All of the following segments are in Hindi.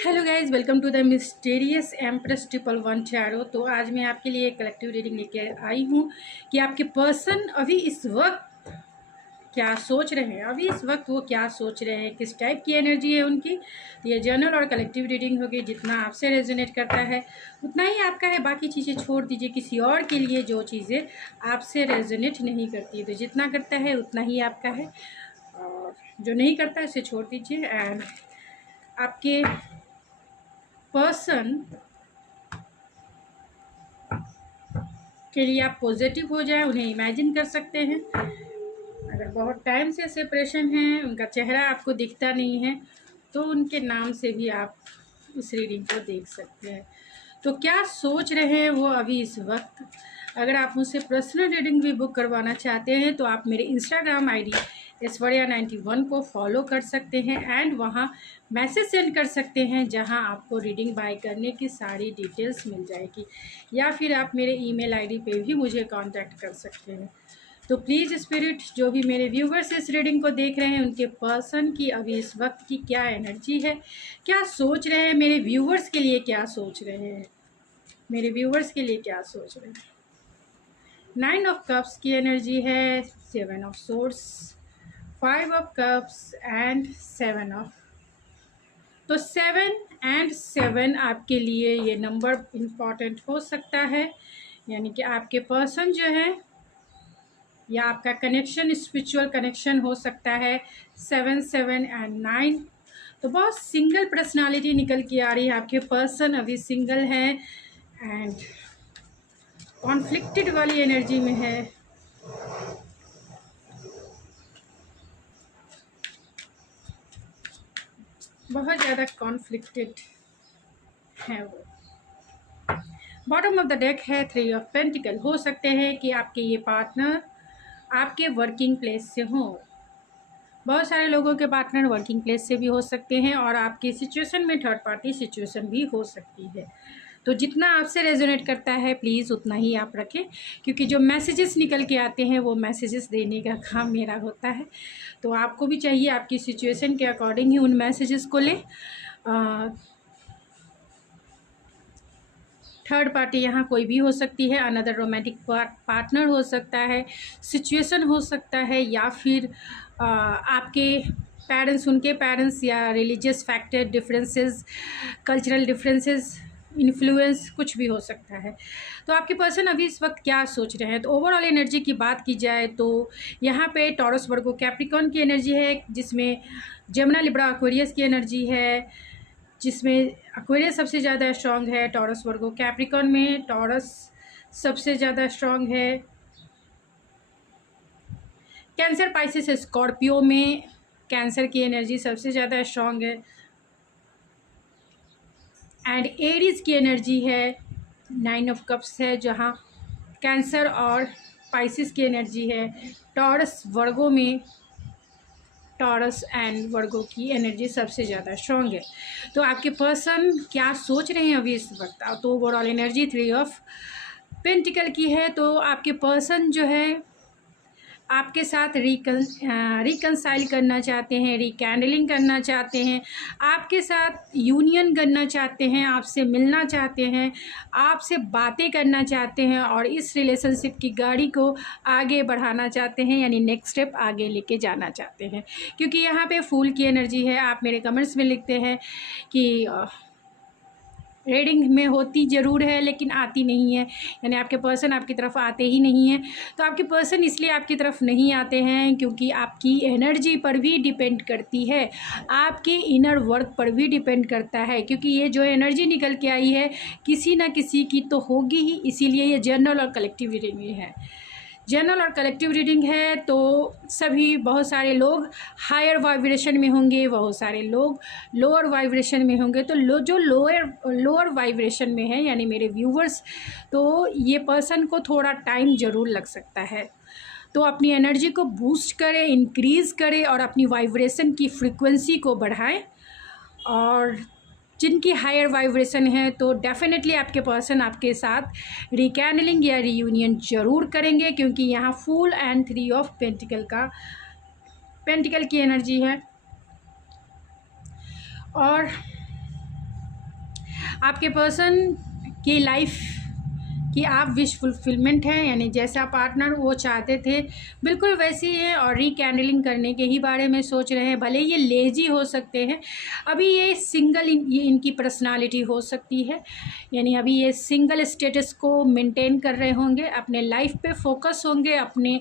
Hello guys, welcome to the mysterious empress 111 tarot. तो आज मैं आपके लिए एक कलेक्टिव रीडिंग लेके आई हूँ कि आपके पर्सन अभी इस वक्त क्या सोच रहे हैं। अभी इस वक्त वो क्या सोच रहे हैं, किस टाइप की एनर्जी है उनकी। तो ये जर्नल और कलेक्टिव रीडिंग होगी। जितना आपसे रेजोनेट करता है उतना ही आपका है, बाकी चीज़ें छोड़ दीजिए किसी और के लिए जो चीज़ें आपसे रेजोनेट नहीं करती। तो जितना करता है उतना ही आपका है, और जो नहीं करता है उसे छोड़ दीजिए। एंड आपके पर्सन के लिए आप पॉजिटिव हो जाए, उन्हें इमेजिन कर सकते हैं। अगर बहुत टाइम से सेपरेशन है, उनका चेहरा आपको दिखता नहीं है, तो उनके नाम से भी आप इस रीडिंग को देख सकते हैं। तो क्या सोच रहे हैं वो अभी इस वक्त। अगर आप मुझसे पर्सनल रीडिंग भी बुक करवाना चाहते हैं तो आप मेरे इंस्टाग्राम आईडी ऐश्वर्या91 को फॉलो कर सकते हैं एंड वहाँ मैसेज सेंड कर सकते हैं, जहाँ आपको रीडिंग बाय करने की सारी डिटेल्स मिल जाएगी। या फिर आप मेरे ईमेल आईडी पे भी मुझे कांटेक्ट कर सकते हैं। तो प्लीज़ स्पिरिट, जो भी मेरे व्यूवर्स इस रीडिंग को देख रहे हैं, उनके पर्सन की अभी इस वक्त की क्या एनर्जी है, क्या सोच रहे हैं, मेरे व्यूवर्स के लिए क्या सोच रहे हैं, मेरे व्यूवर्स के लिए क्या सोच रहे हैं। 9 ऑफ कप्स की एनर्जी है, 7 of swords, 5 of cups and 7 of. तो 7 एंड 7 आपके लिए ये नंबर इम्पॉर्टेंट हो सकता है। यानी कि आपके पर्सन जो है या आपका कनेक्शन स्पिरिचुअल कनेक्शन हो सकता है 7, 7 एंड 9। तो बहुत सिंगल पर्सनालिटी निकल के आ रही है। आपके पर्सन अभी सिंगल है एंड कॉन्फ्लिक्टेड वाली एनर्जी में है। बहुत ज़्यादा कॉन्फ्लिक्टेड है वो। बॉटम ऑफ द डेक है 3 ऑफ पेंटिकल। हो सकते हैं कि आपके ये पार्टनर आपके वर्किंग प्लेस से हो। बहुत सारे लोगों के पार्टनर वर्किंग प्लेस से भी हो सकते हैं, और आपकी सिचुएशन में थर्ड पार्टी सिचुएशन भी हो सकती है। तो जितना आपसे रेजोनेट करता है प्लीज़ उतना ही आप रखें, क्योंकि जो मैसेजेस निकल के आते हैं वो मैसेजेस देने का काम मेरा होता है। तो आपको भी चाहिए आपकी सिचुएशन के अकॉर्डिंग ही उन मैसेजेस को लें। थर्ड पार्टी यहाँ कोई भी हो सकती है, अनदर रोमांटिक पार्टनर हो सकता है, सिचुएशन हो सकता है, या फिर आपके पेरेंट्स, उनके पेरेंट्स, या religious factor differences, cultural differences, influence, कुछ भी हो सकता है। तो आपके पर्सन अभी इस वक्त क्या सोच रहे हैं। तो ओवरऑल एनर्जी की बात की जाए तो यहाँ पे टॉरस, वर्गो, कैप्रिकॉर्न की एनर्जी है, जिसमें जमुना, लिब्रा, एक्वेरियस की एनर्जी है, जिसमें एक्वेरियस सबसे ज़्यादा स्ट्रॉन्ग है। टॉरस, वर्गो, कैप्रिकॉर्न में टॉरस सबसे ज़्यादा स्ट्रॉन्ग है। कैंसर, पाइसेस, स्कॉर्पियो में कैंसर की एनर्जी सबसे ज़्यादा स्ट्रॉन्ग है। एंड एरीज की एनर्जी है 9 ऑफ कप्स है, जहाँ कैंसर और पाइसेस की एनर्जी है। टॉरस, वर्गो में टॉरस एंड वर्गो की एनर्जी सबसे ज़्यादा स्ट्रॉन्ग है। तो आपके पर्सन क्या सोच रहे हैं अभी इस वक्त। तो ओवरऑल एनर्जी 3 ऑफ पेंटिकल की है। तो आपके पर्सन जो है आपके साथ रिकनसाइल करना चाहते हैं, रिकैंडलिंग करना चाहते हैं, आपके साथ यूनियन करना चाहते हैं, आपसे मिलना चाहते हैं, आपसे बातें करना चाहते हैं, और इस रिलेशनशिप की गाड़ी को आगे बढ़ाना चाहते हैं, यानी नेक्स्ट स्टेप आगे लेके जाना चाहते हैं। क्योंकि यहाँ पे फूल की एनर्जी है। आप मेरे कमेंट्स में लिखते हैं कि रीडिंग में होती ज़रूर है लेकिन आती नहीं है, यानी आपके पर्सन आपकी तरफ आते ही नहीं हैं। तो आपके पर्सन इसलिए आपकी तरफ नहीं आते हैं क्योंकि आपकी एनर्जी पर भी डिपेंड करती है, आपके इनर वर्क पर भी डिपेंड करता है। क्योंकि ये जो एनर्जी निकल के आई है किसी ना किसी की तो होगी ही, इसीलिए ये जनरल और कलेक्टिव रीडिंग है। जनरल और कलेक्टिव रीडिंग है तो सभी, बहुत सारे लोग हायर वाइब्रेशन में होंगे, बहुत सारे लोग लोअर वाइब्रेशन में होंगे। तो जो लोअर वाइब्रेशन में है, यानी मेरे व्यूवर्स, तो ये पर्सन को थोड़ा टाइम ज़रूर लग सकता है। तो अपनी एनर्जी को बूस्ट करें, इंक्रीज़ करें, और अपनी वाइब्रेशन की फ्रीक्वेंसी को बढ़ाएं। और जिनकी हायर वाइब्रेशन है तो डेफिनेटली आपके पर्सन आपके साथ रिकैंडलिंग या रीयूनियन ज़रूर करेंगे, क्योंकि यहाँ फूल एंड 3 ऑफ पेंटिकल की एनर्जी है। और आपके पर्सन की लाइफ कि आप विश फुलफिलमेंट हैं, यानी जैसा पार्टनर वो चाहते थे बिल्कुल वैसे ही है, और रिकैंडलिंग करने के ही बारे में सोच रहे हैं। भले ये लेजी हो सकते हैं, अभी ये सिंगल ये इनकी पर्सनालिटी हो सकती है, यानी अभी ये सिंगल स्टेटस को मेंटेन कर रहे होंगे, अपने लाइफ पे फोकस होंगे, अपने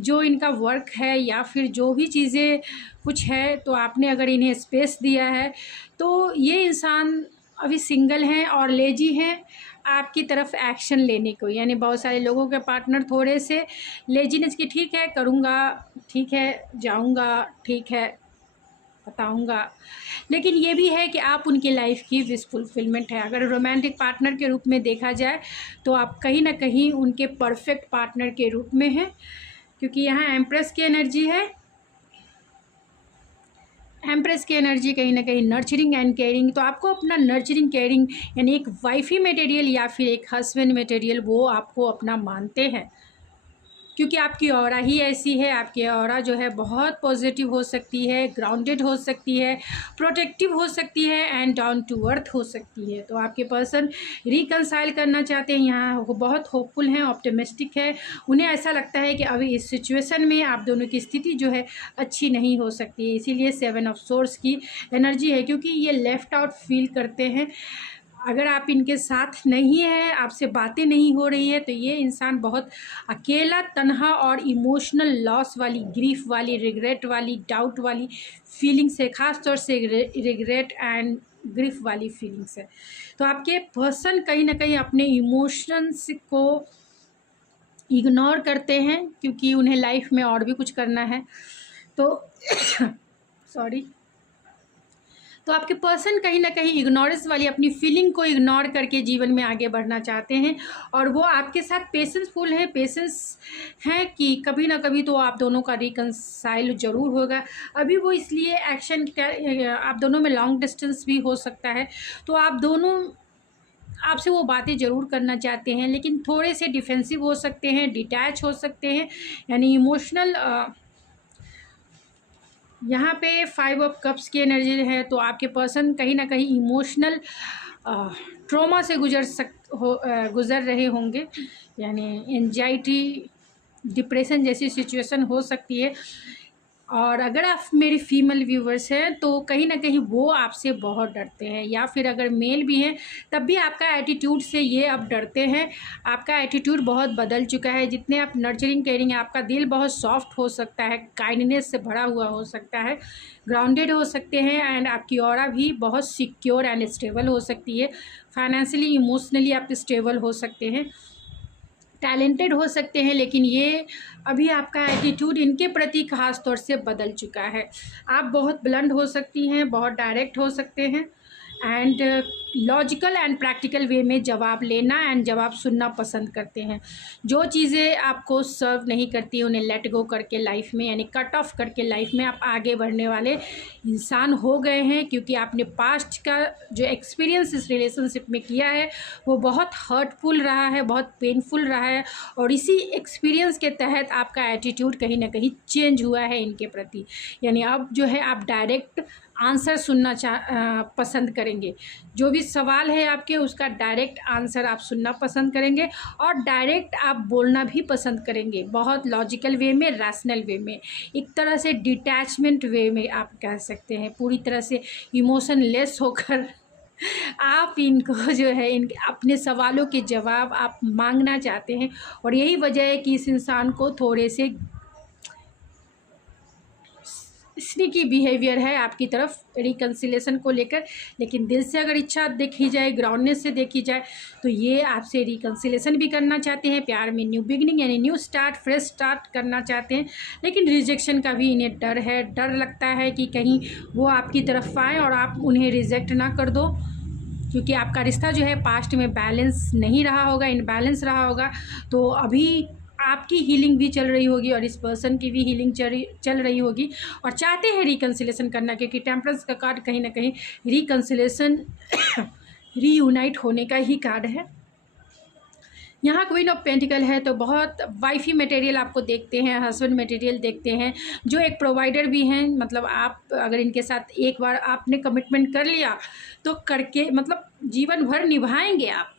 जो इनका वर्क है या फिर जो भी चीज़ें कुछ है, तो आपने अगर इन्हें स्पेस दिया है तो ये इंसान अभी सिंगल हैं और लेजी हैं आपकी तरफ एक्शन लेने को। यानी बहुत सारे लोगों के पार्टनर थोड़े से लेजीनेस की, ठीक है करूँगा, ठीक है जाऊँगा, ठीक है बताऊँगा, लेकिन ये भी है कि आप उनकी लाइफ की विश फुलफिलमेंट है। अगर रोमांटिक पार्टनर के रूप में देखा जाए तो आप कहीं ना कहीं उनके परफेक्ट पार्टनर के रूप में हैं, क्योंकि यहाँ एम्प्रेस की एनर्जी है। एम्प्रेस की एनर्जी कहीं ना कहीं नर्चरिंग एंड केयरिंग, तो आपको अपना नर्चरिंग केयरिंग यानी एक वाइफी मटेरियल या फिर एक हस्बैंड मटेरियल वो आपको अपना मानते हैं, क्योंकि आपकी ऑरा ही ऐसी है। आपकी ऑरा जो है बहुत पॉजिटिव हो सकती है, ग्राउंडेड हो सकती है, प्रोटेक्टिव हो सकती है एंड डाउन टू अर्थ हो सकती है। तो आपके पर्सन रिकंसाइल करना चाहते हैं, यहाँ वो बहुत होपफुल हैं, ऑप्टिमिस्टिक है। उन्हें ऐसा लगता है कि अभी इस सिचुएशन में आप दोनों की स्थिति जो है अच्छी नहीं हो सकती है, इसीलिए 7 ऑफ सोर्स की एनर्जी है, क्योंकि ये लेफ्ट आउट फील करते हैं। अगर आप इनके साथ नहीं हैं, आपसे बातें नहीं हो रही है, तो ये इंसान बहुत अकेला, तन्हा और इमोशनल लॉस वाली, ग्रीफ वाली, रिग्रेट वाली, डाउट वाली फीलिंग्स है, ख़ास तौर से रिग्रेट एंड ग्रीफ वाली फीलिंग्स है। तो आपके पर्सन कहीं ना कहीं अपने इमोशंस को इग्नोर करते हैं, क्योंकि उन्हें लाइफ में और भी कुछ करना है। तो सॉरी, तो आपके पर्सन कहीं ना कहीं इग्नोरेंस वाली अपनी फीलिंग को इग्नोर करके जीवन में आगे बढ़ना चाहते हैं, और वो आपके साथ पेशेंसफुल है, पेशेंस है कि कभी ना कभी तो आप दोनों का रिकंसाइल ज़रूर होगा। अभी वो इसलिए एक्शन, आप दोनों में लॉन्ग डिस्टेंस भी हो सकता है, तो आप दोनों आपसे वो बातें ज़रूर करना चाहते हैं, लेकिन थोड़े से डिफेंसिव हो सकते हैं, डिटैच हो सकते हैं, यानी इमोशनल। यहाँ पे 5 ऑफ कप्स की एनर्जी है, तो आपके पर्सन कहीं ना कहीं इमोशनल ट्रॉमा से गुज़र रहे होंगे, यानी एंजाइटी, डिप्रेशन जैसी सिचुएशन हो सकती है। और अगर आप मेरी फीमेल व्यूवर्स हैं तो कहीं ना कहीं वो आपसे बहुत डरते हैं, या फिर अगर मेल भी हैं तब भी आपका एटीट्यूड से ये अब डरते हैं। आपका एटीट्यूड बहुत बदल चुका है, जितने आप नर्चरिंग केयरिंग, आपका दिल बहुत सॉफ्ट हो सकता है, काइंडनेस से भरा हुआ हो सकता है, ग्राउंडेड हो सकते हैं, एंड आपकी ऑरा भी बहुत सिक्योर एंड स्टेबल हो सकती है। फाइनेंशियली, इमोशनली आप स्टेबल हो सकते हैं, टैलेंटेड हो सकते हैं, लेकिन ये अभी आपका एटीट्यूड इनके प्रति खास तौर से बदल चुका है। आप बहुत ब्लंट हो सकती हैं, बहुत डायरेक्ट हो सकते हैं, and logical and practical way में जवाब लेना एंड जवाब सुनना पसंद करते हैं। जो चीज़ें आपको सर्व नहीं करती उन्हें लेट गो करके लाइफ में, यानी कट ऑफ करके लाइफ में आप आगे बढ़ने वाले इंसान हो गए हैं, क्योंकि आपने पास्ट का जो एक्सपीरियंस इस रिलेशनशिप में किया है वो बहुत हर्टफुल रहा है, बहुत पेनफुल रहा है, और इसी एक्सपीरियंस के तहत आपका एटीट्यूड कहीं ना कहीं चेंज हुआ है इनके प्रति। यानी अब जो है आप डायरेक्ट आंसर सुनना पसंद करेंगे, जो भी सवाल है आपके उसका डायरेक्ट आंसर आप सुनना पसंद करेंगे, और डायरेक्ट आप बोलना भी पसंद करेंगे, बहुत लॉजिकल वे में, रैशनल वे में, एक तरह से डिटैचमेंट वे में आप कह सकते हैं, पूरी तरह से इमोशन लेस होकर आप इनको जो है इनके अपने सवालों के जवाब आप मांगना चाहते हैं। और यही वजह है कि इस इंसान को थोड़े से स्नीकी बिहेवियर है आपकी तरफ रिकंसिलेशन को लेकर, लेकिन दिल से अगर इच्छा देखी जाए, ग्राउंडनेस से देखी जाए, तो ये आपसे रिकंसिलेशन भी करना चाहते हैं, प्यार में न्यू बिगिनिंग यानी न्यू स्टार्ट, फ्रेश स्टार्ट करना चाहते हैं, लेकिन रिजेक्शन का भी इन्हें डर है। डर लगता है कि कहीं वो आपकी तरफ आए और आप उन्हें रिजेक्ट ना कर दो, क्योंकि आपका रिश्ता जो है पास्ट में बैलेंस नहीं रहा होगा, इनबैलेंस रहा होगा। तो अभी आपकी हीलिंग भी चल रही होगी और इस पर्सन की भी हीलिंग चल रही होगी, और चाहते हैं रिकंसिलेशन करना, क्योंकि टेम्परेंस का कार्ड कहीं ना कहीं रिकंसिलेशन रीयूनाइट होने का ही कार्ड है। यहाँ क्वीन ऑफ पेंटिकल है तो बहुत वाइफी मटेरियल आपको देखते हैं, हस्बैंड मटेरियल देखते हैं, जो एक प्रोवाइडर भी हैं। मतलब आप अगर इनके साथ एक बार आपने कमिटमेंट कर लिया तो करके मतलब जीवन भर निभाएंगे आप,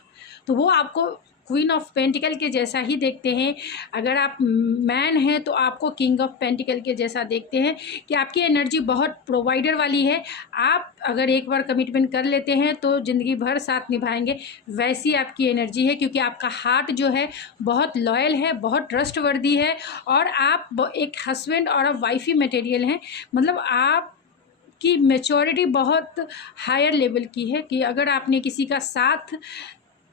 तो वो आपको क्वीन ऑफ पेंटिकल के जैसा ही देखते हैं। अगर आप मैन हैं तो आपको किंग ऑफ पेंटिकल के जैसा देखते हैं कि आपकी एनर्जी बहुत प्रोवाइडर वाली है। आप अगर एक बार कमिटमेंट कर लेते हैं तो ज़िंदगी भर साथ निभाएंगे, वैसी आपकी एनर्जी है। क्योंकि आपका हार्ट जो है बहुत लॉयल है, बहुत ट्रस्टवर्दी है, और आप एक हस्बैंड और वाइफी मटेरियल हैं। मतलब आप की मैच्योरिटी बहुत हायर लेवल की है कि अगर आपने किसी का साथ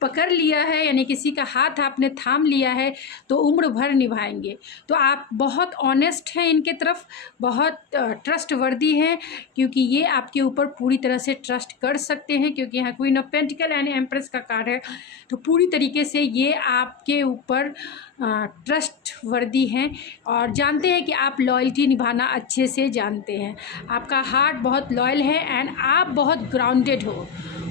पकड़ लिया है, यानी किसी का हाथ आपने थाम लिया है, तो उम्र भर निभाएंगे। तो आप बहुत ऑनेस्ट हैं इनके तरफ, बहुत ट्रस्टवर्दी हैं, क्योंकि ये आपके ऊपर पूरी तरह से ट्रस्ट कर सकते हैं। क्योंकि यहाँ queen of pentacle and empress का कार्ड है, तो पूरी तरीके से ये आपके ऊपर ट्रस्टवर्दी हैं और जानते हैं कि आप लॉयल्टी निभाना अच्छे से जानते हैं। आपका हार्ट बहुत लॉयल है एंड आप बहुत ग्राउंडेड हो,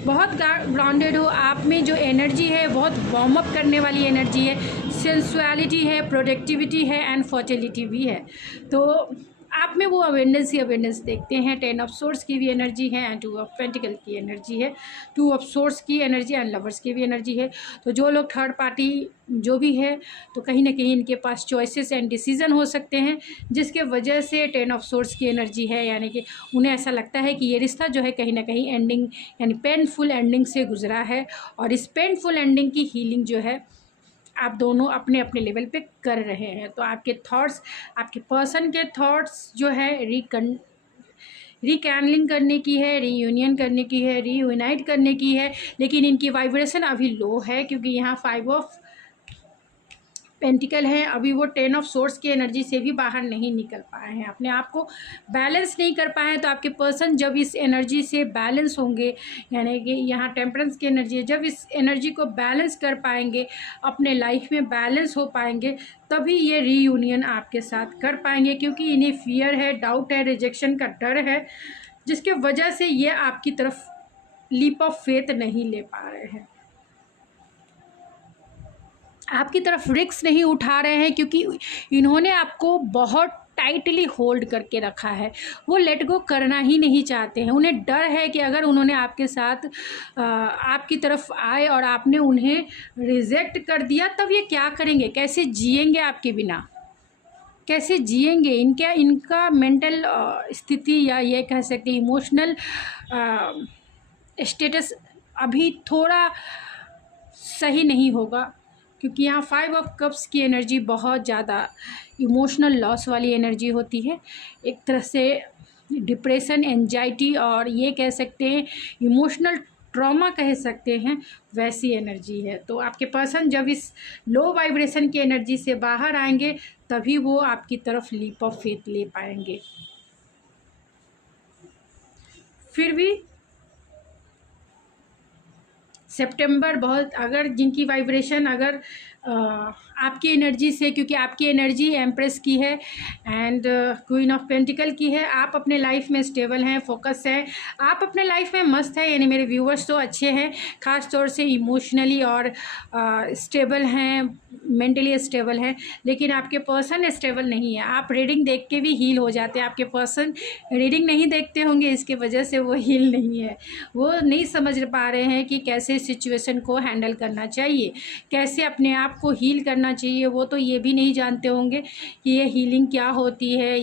बहुत ग्राउंडेड हो। आप में जो एनर्जी है बहुत वार्म अप करने वाली एनर्जी है, सेंसुअलिटी है, प्रोडक्टिविटी है एंड फर्टिलिटी भी है। तो आप में वो अवेयरनेस ही अवेयरनेस देखते हैं। 10 ऑफ सोर्स की भी एनर्जी है एंड 2 ऑफ पेंटिकल की एनर्जी है, 2 ऑफ सोर्स की एनर्जी एंड लवर्स की भी एनर्जी है। तो जो लोग थर्ड पार्टी जो भी है, तो कहीं ना कहीं इनके पास चॉइसेस एंड डिसीजन हो सकते हैं, जिसके वजह से 10 ऑफ सोर्स की एनर्जी है। यानी कि उन्हें ऐसा लगता है कि ये रिश्ता जो है कहीं ना कहीं एंडिंग यानी पेनफुल एंडिंग से गुजरा है, और इस पेनफुल एंडिंग की हीलिंग जो है आप दोनों अपने अपने लेवल पे कर रहे हैं। तो आपके थॉट्स, आपके पर्सन के थॉट्स जो है रिकैनलिंग करने की है, रीयूनियन करने की है, रीयूनाइट करने की है, लेकिन इनकी वाइब्रेशन अभी लो है। क्योंकि यहाँ 5 ऑफ पेंटिकल है, अभी वो 10 ऑफ सोर्स की एनर्जी से भी बाहर नहीं निकल पाए हैं, अपने आप को बैलेंस नहीं कर पाए हैं। तो आपके पर्सन जब इस एनर्जी से बैलेंस होंगे, यानी कि यहाँ टेम्परेंस की एनर्जी है, जब इस एनर्जी को बैलेंस कर पाएंगे, अपने लाइफ में बैलेंस हो पाएंगे, तभी ये रीयूनियन आपके साथ कर पाएंगे। क्योंकि इन्हें फियर है, डाउट है, रिजेक्शन का डर है, जिसके वजह से ये आपकी तरफ लीप ऑफ फेथ नहीं ले पा रहे हैं, आपकी तरफ रिस्क नहीं उठा रहे हैं। क्योंकि इन्होंने आपको बहुत टाइटली होल्ड करके रखा है, वो लेट गो करना ही नहीं चाहते हैं। उन्हें डर है कि अगर उन्होंने आपके साथ आपकी तरफ आए और आपने उन्हें रिजेक्ट कर दिया, तब ये क्या करेंगे, कैसे जिएंगे आपके बिना, कैसे जिएंगे। इनका मेंटल स्थिति या ये कह सकते हैं इमोशनल स्टेटस अभी थोड़ा सही नहीं होगा। क्योंकि यहाँ 5 ऑफ कप्स की एनर्जी बहुत ज़्यादा इमोशनल लॉस वाली एनर्जी होती है, एक तरह से डिप्रेशन, एंजाइटी, और ये कह सकते हैं इमोशनल ट्रॉमा कह सकते हैं, वैसी एनर्जी है। तो आपके पर्सन जब इस लो वाइब्रेशन की एनर्जी से बाहर आएंगे, तभी वो आपकी तरफ लीप ऑफ फेथ ले पाएंगे। फिर भी सितंबर बहुत, अगर जिनकी वाइब्रेशन अगर आपकी एनर्जी से, क्योंकि आपकी एनर्जी एम्प्रेस की है एंड क्वीन ऑफ पेंटिकल की है, आप अपने लाइफ में स्टेबल हैं, फोकस है, आप अपने लाइफ में मस्त है। यानी मेरे व्यूवर्स तो अच्छे हैं, ख़ास तौर से इमोशनली और स्टेबल हैं, मेंटली स्टेबल हैं, लेकिन आपके पर्सन स्टेबल नहीं है। आप रीडिंग देख के भी हील हो जाते हैं, आपके पर्सन रीडिंग नहीं देखते होंगे, इसके वजह से वो हील नहीं है। वो नहीं समझ पा रहे हैं कि कैसे सिचुएशन को हैंडल करना चाहिए, कैसे अपने आप को हील करना चाहिए। वो तो ये भी नहीं जानते होंगे कि ये हीलिंग क्या होती है,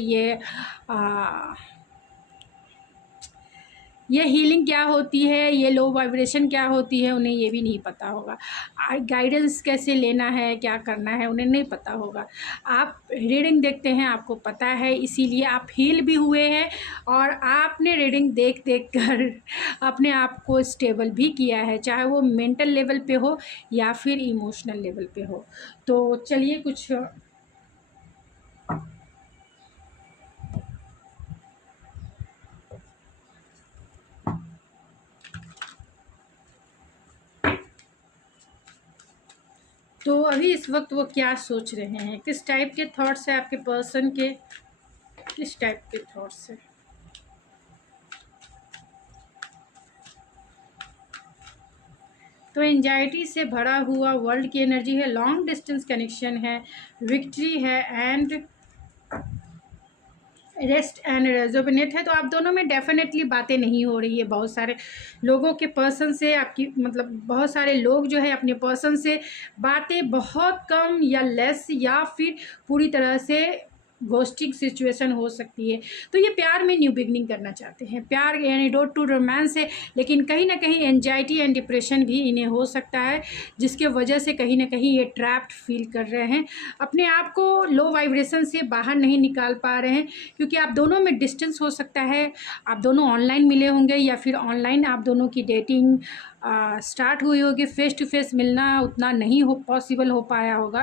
ये हीलिंग क्या होती है, ये लो वाइब्रेशन क्या होती है, उन्हें ये भी नहीं पता होगा। गाइडेंस कैसे लेना है, क्या करना है, उन्हें नहीं पता होगा। आप रीडिंग देखते हैं, आपको पता है, इसीलिए आप हील भी हुए हैं, और आपने रीडिंग देख देख कर अपने आप को स्टेबल भी किया है, चाहे वो मेंटल लेवल पे हो या फिर इमोशनल लेवल पे हो। तो चलिए कुछ तो अभी इस वक्त वो क्या सोच रहे हैं, किस टाइप के थॉट्स है आपके पर्सन के, किस टाइप के थॉट्स है। तो एंजाइटी से भरा हुआ वर्ल्ड की एनर्जी है, लॉन्ग डिस्टेंस कनेक्शन है, विक्ट्री है एंड रेस्ट एंड रेजोनेट है। तो आप दोनों में डेफिनेटली बातें नहीं हो रही है, बहुत सारे लोगों के पर्सन से आपकी मतलब बहुत सारे लोग जो है अपने पर्सन से बातें बहुत कम या लेस या फिर पूरी तरह से घोस्टिंग सिचुएशन हो सकती है। तो ये प्यार में न्यू बिगनिंग करना चाहते हैं, प्यार एनीडोट टू रोमांस है, लेकिन कहीं ना कहीं एंजाइटी एंड डिप्रेशन भी इन्हें हो सकता है, जिसके वजह से कहीं ना कहीं ये ट्रैप्ड फील कर रहे हैं, अपने आप को लो वाइब्रेशन से बाहर नहीं निकाल पा रहे हैं, क्योंकि आप दोनों में डिस्टेंस हो सकता है, आप दोनों ऑनलाइन मिले होंगे या फिर ऑनलाइन आप दोनों की डेटिंग स्टार्ट हुई होगी, फेस टू फेस मिलना उतना नहीं हो पॉसिबल हो पाया होगा,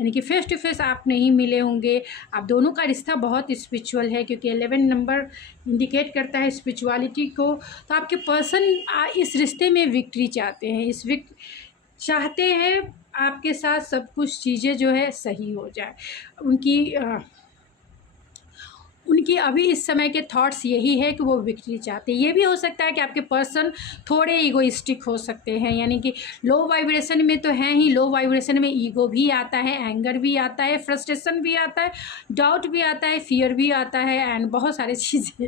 यानी कि फेस टू फेस आप नहीं मिले होंगे। आप दोनों का रिश्ता बहुत स्पिरिचुअल है, क्योंकि 11 नंबर इंडिकेट करता है स्पिरिचुअलिटी को। तो आपके पर्सन इस रिश्ते में विक्ट्री चाहते हैं, चाहते हैं आपके साथ सब कुछ चीज़ें जो है सही हो जाए। उनकी अभी इस समय के थॉट्स यही है कि वो विक्ट्री चाहते हैं। ये भी हो सकता है कि आपके पर्सन थोड़े ईगोइस्टिक हो सकते हैं, यानी कि लो वाइब्रेशन में तो हैं ही, लो वाइब्रेशन में ईगो भी आता है, एंगर भी आता है, फ्रस्ट्रेशन भी आता है, डाउट भी आता है, फियर भी आता है एंड बहुत सारी चीज़ें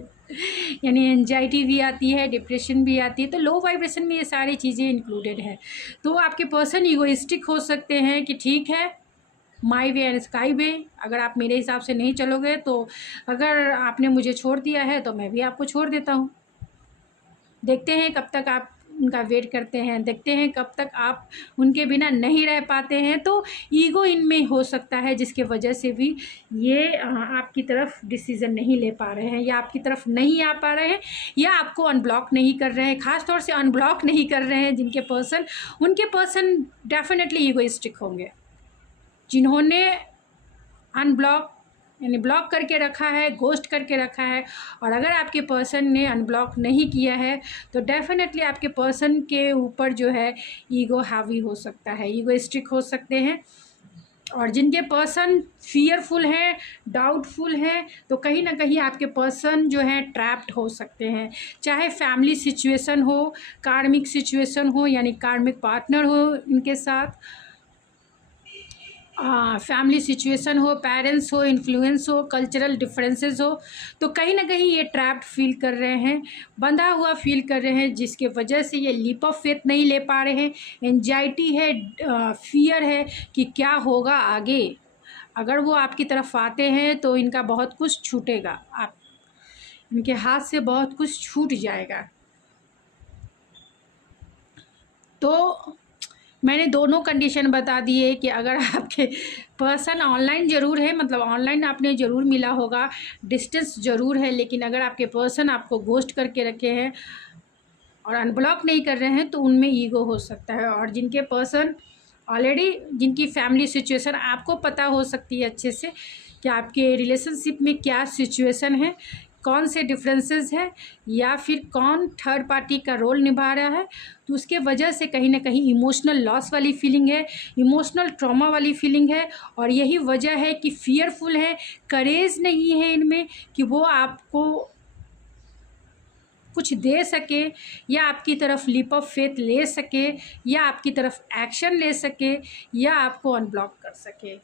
यानी एंजाइटी भी आती है, डिप्रेशन भी आती है। तो लो वाइब्रेशन में ये सारी चीज़ें इंक्लूडेड है। तो आपके पर्सन ईगोइस्टिक हो सकते हैं कि ठीक है माई वे एंड स्काई वे, अगर आप मेरे हिसाब से नहीं चलोगे तो अगर आपने मुझे छोड़ दिया है तो मैं भी आपको छोड़ देता हूँ। देखते हैं कब तक आप उनका वेट करते हैं, देखते हैं कब तक आप उनके बिना नहीं रह पाते हैं। तो ईगो इनमें हो सकता है, जिसके वजह से भी ये आपकी तरफ डिसीज़न नहीं ले पा रहे हैं, या आपकी तरफ नहीं आ पा रहे हैं, या आपको अनब्लॉक नहीं कर रहे हैं। ख़ास तौर से अनब्लॉक नहीं कर रहे हैं जिनके पर्सन, उनके पर्सन डेफिनेटली ईगोइस्टिक होंगे। जिन्होंने अनब्लॉक यानी ब्लॉक करके रखा है, घोस्ट करके रखा है, और अगर आपके पर्सन ने अनब्लॉक नहीं किया है तो डेफिनेटली आपके पर्सन के ऊपर जो है ईगो हावी हो सकता है, ईगोइस्टिक हो सकते हैं। और जिनके पर्सन फियरफुल हैं, डाउटफुल हैं, तो कहीं ना कहीं आपके पर्सन जो है ट्रैप्ड हो सकते हैं, चाहे फैमिली सिचुएशन हो, कार्मिक सिचुएशन हो, यानी कार्मिक पार्टनर हो इनके साथ, फैमिली सिचुएशन हो, पेरेंट्स हो, इन्फ्लुएंस हो, कल्चरल डिफरेंसेस हो। तो कहीं ना कहीं ये ट्रैप्ड फील कर रहे हैं, बंधा हुआ फील कर रहे हैं, जिसके वजह से ये लीप ऑफ फेथ नहीं ले पा रहे हैं। एंजाइटी है, फियर है कि क्या होगा आगे। अगर वो आपकी तरफ आते हैं तो इनका बहुत कुछ छूटेगा, आप इनके हाथ से बहुत कुछ छूट जाएगा। तो मैंने दोनों कंडीशन बता दी है कि अगर आपके पर्सन ऑनलाइन ज़रूर है, मतलब ऑनलाइन आपने ज़रूर मिला होगा, डिस्टेंस ज़रूर है, लेकिन अगर आपके पर्सन आपको घोस्ट करके रखे हैं और अनब्लॉक नहीं कर रहे हैं तो उनमें ईगो हो सकता है। और जिनके पर्सन ऑलरेडी, जिनकी फैमिली सिचुएशन आपको पता हो सकती है अच्छे से कि आपके रिलेशनशिप में क्या सिचुएशन है, कौन से डिफरेंसेस है, या फिर कौन थर्ड पार्टी का रोल निभा रहा है, तो उसके वजह से कहीं ना कहीं इमोशनल लॉस वाली फीलिंग है, इमोशनल ट्रॉमा वाली फीलिंग है। और यही वजह है कि फियरफुल है, करेज नहीं है इनमें कि वो आपको कुछ दे सके, या आपकी तरफ लीप ऑफ फेथ ले सके, या आपकी तरफ एक्शन ले सके, या आपको अनब्लॉक कर सके,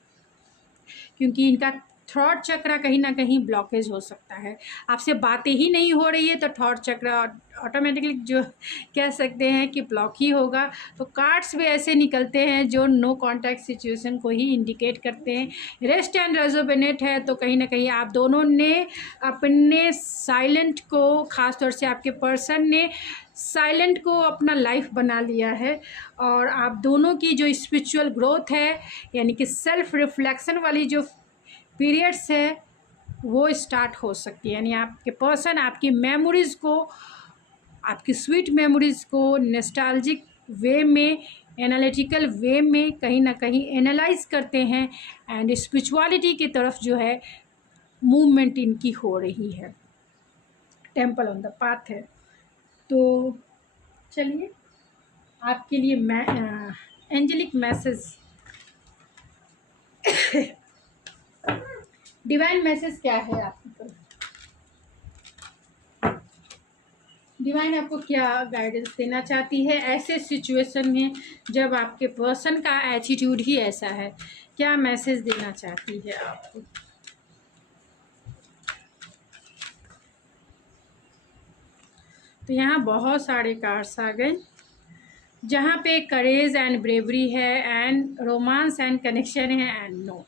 क्योंकि इनका थॉट चक्र कहीं ना कहीं ब्लॉकेज हो सकता है। आपसे बातें ही नहीं हो रही है तो थॉट चक्र ऑटोमेटिकली जो कह सकते हैं कि ब्लॉक ही होगा। तो कार्ड्स भी ऐसे निकलते हैं जो नो कांटेक्ट सिचुएशन को ही इंडिकेट करते हैं। रेस्ट एंड रेजोनेट है, तो कहीं ना कहीं आप दोनों ने अपने साइलेंट को, ख़ास तौर से आपके पर्सन ने साइलेंट को अपना लाइफ बना लिया है, और आप दोनों की जो स्पिरिचुअल ग्रोथ है, यानी कि सेल्फ रिफ्लेक्शन वाली जो पीरियड्स है वो स्टार्ट हो सकती है। यानी आपके पर्सन आपकी मेमोरीज़ को, आपकी स्वीट मेमोरीज़ को नॉस्टैल्जिक वे में, एनालिटिकल वे में कहीं ना कहीं एनालाइज करते हैं, एंड स्पिरिचुअलिटी की तरफ जो है मूवमेंट इनकी हो रही है, टेम्पल ऑन द पाथ है। तो चलिए आपके लिए मैं एंजेलिक मैसेज, डिवाइन मैसेज क्या है आपकी तरफ? डिवाइन आपको क्या गाइडेंस देना चाहती है ऐसे सिचुएशन में जब आपके पर्सन का एटीट्यूड ही ऐसा है? क्या मैसेज देना चाहती है आपको? तो यहाँ बहुत सारे कार्ड्स आ गए, जहाँ पे करेज एंड ब्रेवरी है, एंड रोमांस एंड कनेक्शन है, एंड नो।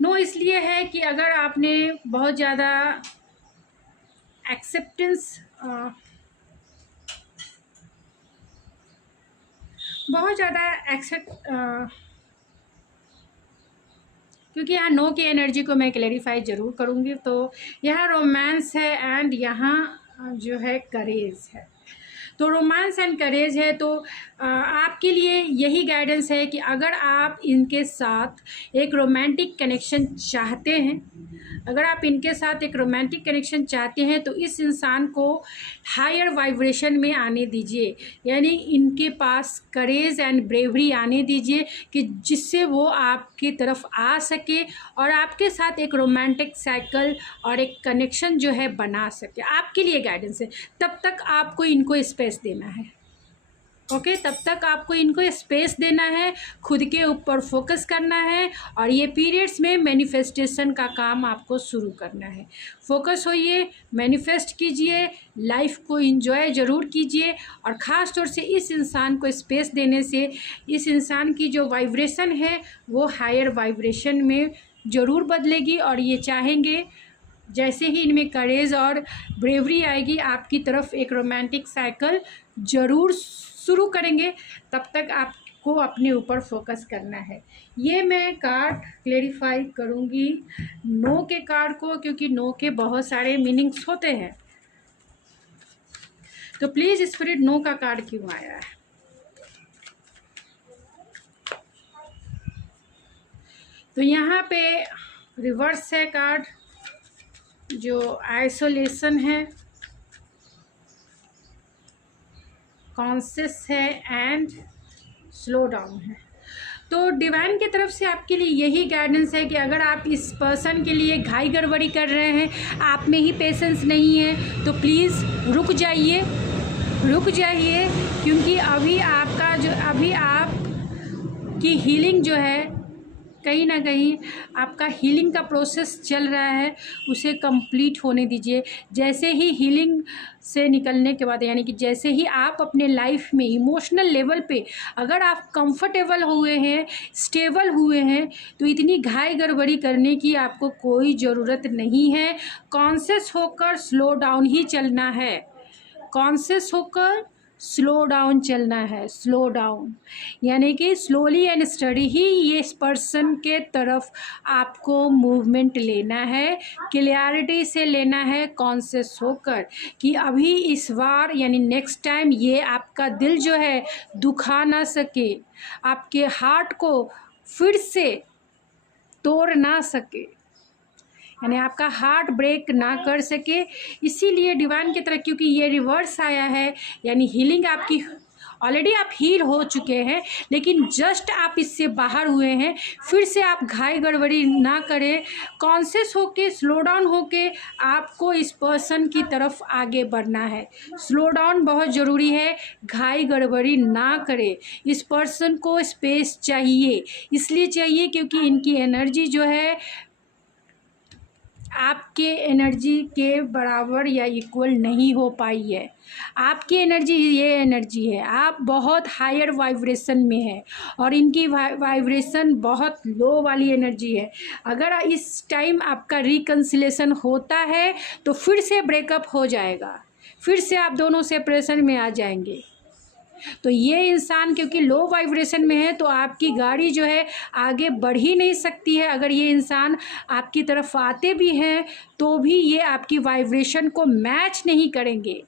नो इसलिए है कि अगर आपने बहुत ज़्यादा एक्सेप्टेंस क्योंकि यहाँ नो की एनर्जी को मैं क्लेरिफाई ज़रूर करूँगी। तो यहाँ रोमांस है एंड यहाँ जो है करेज है। तो रोमांस एंड करेज है, तो आपके लिए यही गाइडेंस है कि अगर आप इनके साथ एक रोमांटिक कनेक्शन चाहते हैं, अगर आप इनके साथ एक रोमांटिक कनेक्शन चाहते हैं तो इस इंसान को हायर वाइब्रेशन में आने दीजिए, यानी इनके पास करेज एंड ब्रेवरी आने दीजिए कि जिससे वो आपकी तरफ आ सके और आपके साथ एक रोमांटिक साइकिल और एक कनेक्शन जो है बना सके। आपके लिए गाइडेंस है। तब तक आपको इनको स्पेस देना है, ओके तब तक आपको इनको स्पेस देना है, खुद के ऊपर फोकस करना है और ये पीरियड्स में मैनिफेस्टेशन का काम आपको शुरू करना है। फोकस होइए, मैनिफेस्ट कीजिए, लाइफ को एंजॉय ज़रूर कीजिए और ख़ास तौर से इस इंसान को स्पेस देने से इस इंसान की जो वाइब्रेशन है वो हायर वाइब्रेशन में ज़रूर बदलेगी और ये चाहेंगे जैसे ही इनमें करेज और ब्रेवरी आएगी आपकी तरफ एक रोमांटिक साइकिल ज़रूर शुरू करेंगे। तब तक आपको अपने ऊपर फोकस करना है। ये मैं कार्ड क्लेरिफाई करूँगी नो के कार्ड को, क्योंकि नो के बहुत सारे मीनिंग्स होते हैं। तो प्लीज़ स्पिरिट नो का कार्ड क्यों आया है? तो यहाँ पे रिवर्स है कार्ड, जो आइसोलेशन है, कॉन्शियस है एंड स्लो डाउन है। तो डिवाइन की तरफ से आपके लिए यही गाइडेंस है कि अगर आप इस पर्सन के लिए घाई गड़बड़ी कर रहे हैं, आप में ही पेशेंस नहीं है, तो प्लीज़ रुक जाइए, क्योंकि अभी आप की हीलिंग जो है कहीं ना कहीं आपका हीलिंग का प्रोसेस चल रहा है, उसे कंप्लीट होने दीजिए। जैसे ही हीलिंग से निकलने के बाद, यानी कि जैसे ही आप अपने लाइफ में इमोशनल लेवल पे अगर आप कंफर्टेबल हुए हैं, स्टेबल हुए हैं, तो इतनी घाई गड़बड़ी करने की आपको कोई ज़रूरत नहीं है। कॉन्शियस होकर स्लो डाउन ही चलना है, कॉन्शियस होकर स्लो डाउन चलना है। स्लो डाउन यानी कि स्लोली एंड स्टडी ही ये इस पर्सन के तरफ आपको मूवमेंट लेना है, क्लियरिटी से लेना है, कॉन्शियस होकर कि अभी इस बार यानी नेक्स्ट टाइम ये आपका दिल जो है दुखा ना सके, आपके हार्ट को फिर से तोड़ ना सके, यानी आपका हार्ट ब्रेक ना कर सके। इसीलिए डिवाइन की तरफ, क्योंकि ये रिवर्स आया है, यानी हीलिंग आपकी ऑलरेडी आप हील हो चुके हैं, लेकिन जस्ट आप इससे बाहर हुए हैं। फिर से आप घाई गड़बड़ी ना करें, कॉन्शियस होके स्लो डाउन होके आपको इस पर्सन की तरफ आगे बढ़ना है। स्लो डाउन बहुत ज़रूरी है, घाई गड़बड़ी ना करें। इस पर्सन को स्पेस चाहिए, इसलिए चाहिए क्योंकि इनकी एनर्जी जो है आपके एनर्जी के बराबर या इक्वल नहीं हो पाई है। आपकी एनर्जी ये एनर्जी है, आप बहुत हायर वाइब्रेशन में है और इनकी वाइब्रेशन बहुत लो वाली एनर्जी है। अगर इस टाइम आपका रिकन्सिलेशन होता है तो फिर से ब्रेकअप हो जाएगा, फिर से आप दोनों सेपरेशन में आ जाएंगे। तो ये इंसान क्योंकि लो वाइब्रेशन में है, तो आपकी गाड़ी जो है आगे बढ़ ही नहीं सकती है। अगर ये इंसान आपकी तरफ आते भी हैं तो भी ये आपकी वाइब्रेशन को मैच नहीं करेंगे,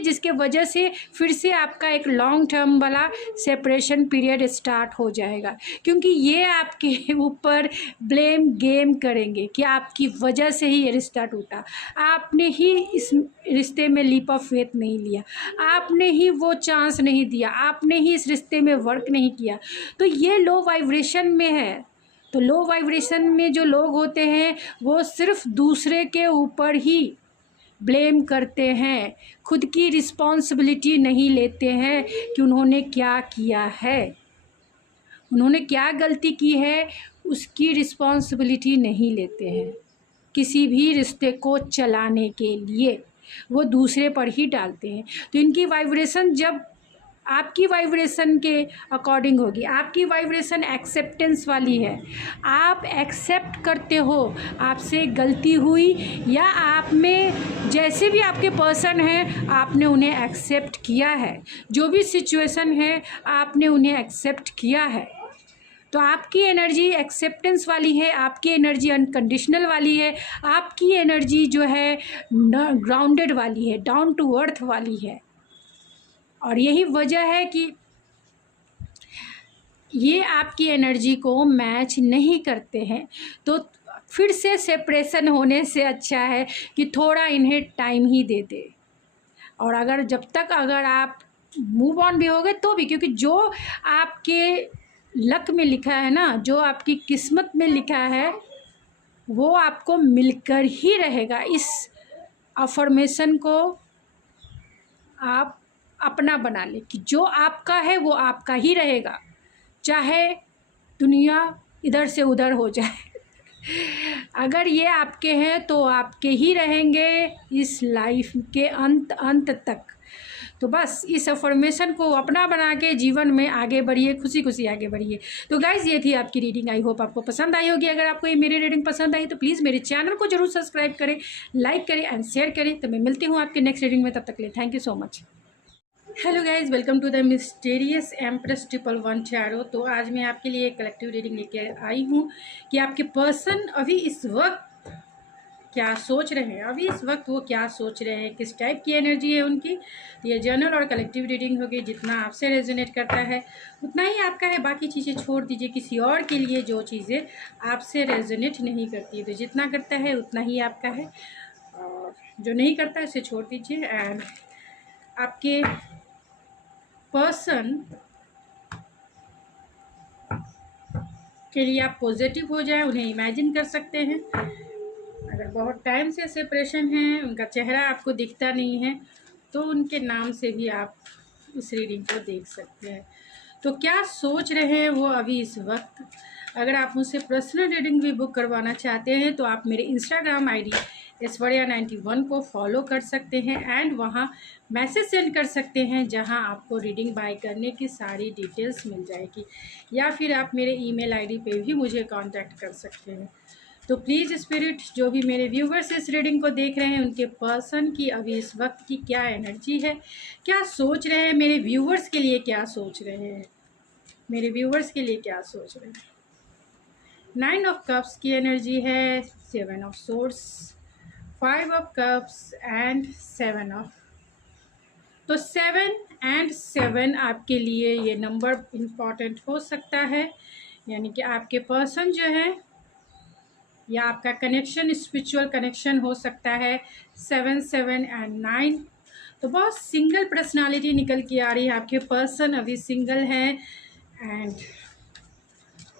जिसके वजह से फिर से आपका एक लॉन्ग टर्म वाला सेपरेशन पीरियड स्टार्ट हो जाएगा। क्योंकि ये आपके ऊपर ब्लेम गेम करेंगे कि आपकी वजह से ही ये रिश्ता टूटा, आपने ही इस रिश्ते में लीप ऑफ फेथ नहीं लिया, आपने ही वो चांस नहीं दिया, आपने ही इस रिश्ते में वर्क नहीं किया। तो ये लो वाइब्रेशन में है। तो लो वाइब्रेशन में जो लोग होते हैं वो सिर्फ दूसरे के ऊपर ही ब्लेम करते हैं, खुद की रिस्पॉन्सिबिलिटी नहीं लेते हैं कि उन्होंने क्या किया है, उन्होंने क्या गलती की है, उसकी रिस्पॉन्सिबिलिटी नहीं लेते हैं। किसी भी रिश्ते को चलाने के लिए वो दूसरे पर ही डालते हैं। तो इनकी वाइब्रेशन जब आपकी वाइब्रेशन के अकॉर्डिंग होगी, आपकी वाइब्रेशन एक्सेप्टेंस वाली है, आप एक्सेप्ट करते हो आपसे गलती हुई, या आप में जैसे भी आपके पर्सन हैं आपने उन्हें एक्सेप्ट किया है, जो भी सिचुएशन है आपने उन्हें एक्सेप्ट किया है, तो आपकी एनर्जी एक्सेप्टेंस वाली है, आपकी एनर्जी अनकंडीशनल वाली है, आपकी एनर्जी जो है ग्राउंडेड वाली है, डाउन टू अर्थ वाली है। और यही वजह है कि ये आपकी एनर्जी को मैच नहीं करते हैं। तो फिर से सेपरेशन होने से अच्छा है कि थोड़ा इन्हें टाइम ही दे दे। और अगर जब तक अगर आप मूव ऑन भी हो गए तो भी, क्योंकि जो आपके लक में लिखा है ना, जो आपकी किस्मत में लिखा है वो आपको मिलकर ही रहेगा। इस अफर्मेशन को आप अपना बना ले कि जो आपका है वो आपका ही रहेगा, चाहे दुनिया इधर से उधर हो जाए। अगर ये आपके हैं तो आपके ही रहेंगे इस लाइफ के अंत तक। तो बस इस अफर्मेशन को अपना बना के जीवन में आगे बढ़िए, खुशी खुशी आगे बढ़िए। तो गाइज़ ये थी आपकी रीडिंग, आई होप आपको पसंद आई होगी। अगर आपको ये मेरी रीडिंग पसंद आई तो प्लीज़ मेरे चैनल को जरूर सब्सक्राइब करें, लाइक करें एंड शेयर करें। तो मैं मिलती हूँ आपके नेक्स्ट रीडिंग में, तब तक के लिए thank you so much. Hello guys, welcome to the mysterious empress 111 tarot. तो आज मैं आपके लिए एक कलेक्टिव रीडिंग लेके आई हूँ कि आपके पर्सन अभी इस वक्त क्या सोच रहे हैं, अभी इस वक्त वो क्या सोच रहे हैं, किस टाइप की एनर्जी है उनकी। तो ये जनरल और कलेक्टिव रीडिंग होगी, जितना आपसे रेजोनेट करता है उतना ही आपका है, बाकी चीज़ें छोड़ दीजिए किसी और के लिए जो चीज़ें आपसे रेजोनेट नहीं करती। तो जितना करता है उतना ही आपका है, और जो नहीं करता है उसे छोड़ दीजिए। एंड आपके पर्सन के लिए आप पॉजिटिव हो जाए, उन्हें इमेजिन कर सकते हैं। अगर बहुत टाइम से सेपरेशन है, उनका चेहरा आपको दिखता नहीं है, तो उनके नाम से भी आप इस रीडिंग को देख सकते हैं। तो क्या सोच रहे हैं वो अभी इस वक्त। अगर आप मुझसे पर्सनल रीडिंग भी बुक करवाना चाहते हैं तो आप मेरे इंस्टाग्राम आईडी ऐश्वर्या91 को फॉलो कर सकते हैं एंड वहाँ मैसेज सेंड कर सकते हैं, जहाँ आपको रीडिंग बाय करने की सारी डिटेल्स मिल जाएगी, या फिर आप मेरे ईमेल आईडी पे भी मुझे कांटेक्ट कर सकते हैं। तो प्लीज़ स्पिरिट, जो भी मेरे व्यूवर्स इस रीडिंग को देख रहे हैं, उनके पर्सन की अभी इस वक्त की क्या एनर्जी है, क्या सोच रहे हैं, मेरे व्यूवर्स के लिए क्या सोच रहे हैं, मेरे व्यूवर्स के लिए क्या सोच रहे हैं। 9 ऑफ कप्स की एनर्जी है, 7 of swords, 5 of cups and 7 of. तो 7 एंड 7 आपके लिए ये नंबर इम्पॉर्टेंट हो सकता है, यानी कि आपके पर्सन जो है या आपका कनेक्शन स्पिरिचुअल कनेक्शन हो सकता है 7, 7 एंड 9। तो बहुत सिंगल पर्सनालिटी निकल के आ रही है, आपके पर्सन अभी सिंगल है एंड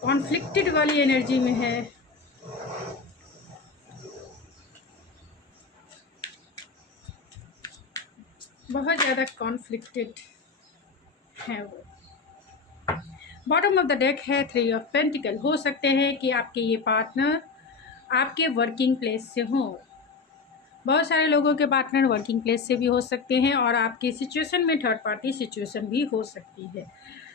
कॉन्फ्लिक्टेड वाली एनर्जी में है। बहुत ज़्यादा कॉन्फ्लिक्टेड है वो। बॉटम ऑफ द डेक है 3 ऑफ पेंटिकल। हो सकते हैं कि आपके ये पार्टनर आपके वर्किंग प्लेस से हो, बहुत सारे लोगों के पार्टनर वर्किंग प्लेस से भी हो सकते हैं, और आपकी सिचुएशन में थर्ड पार्टी सिचुएशन भी हो सकती है।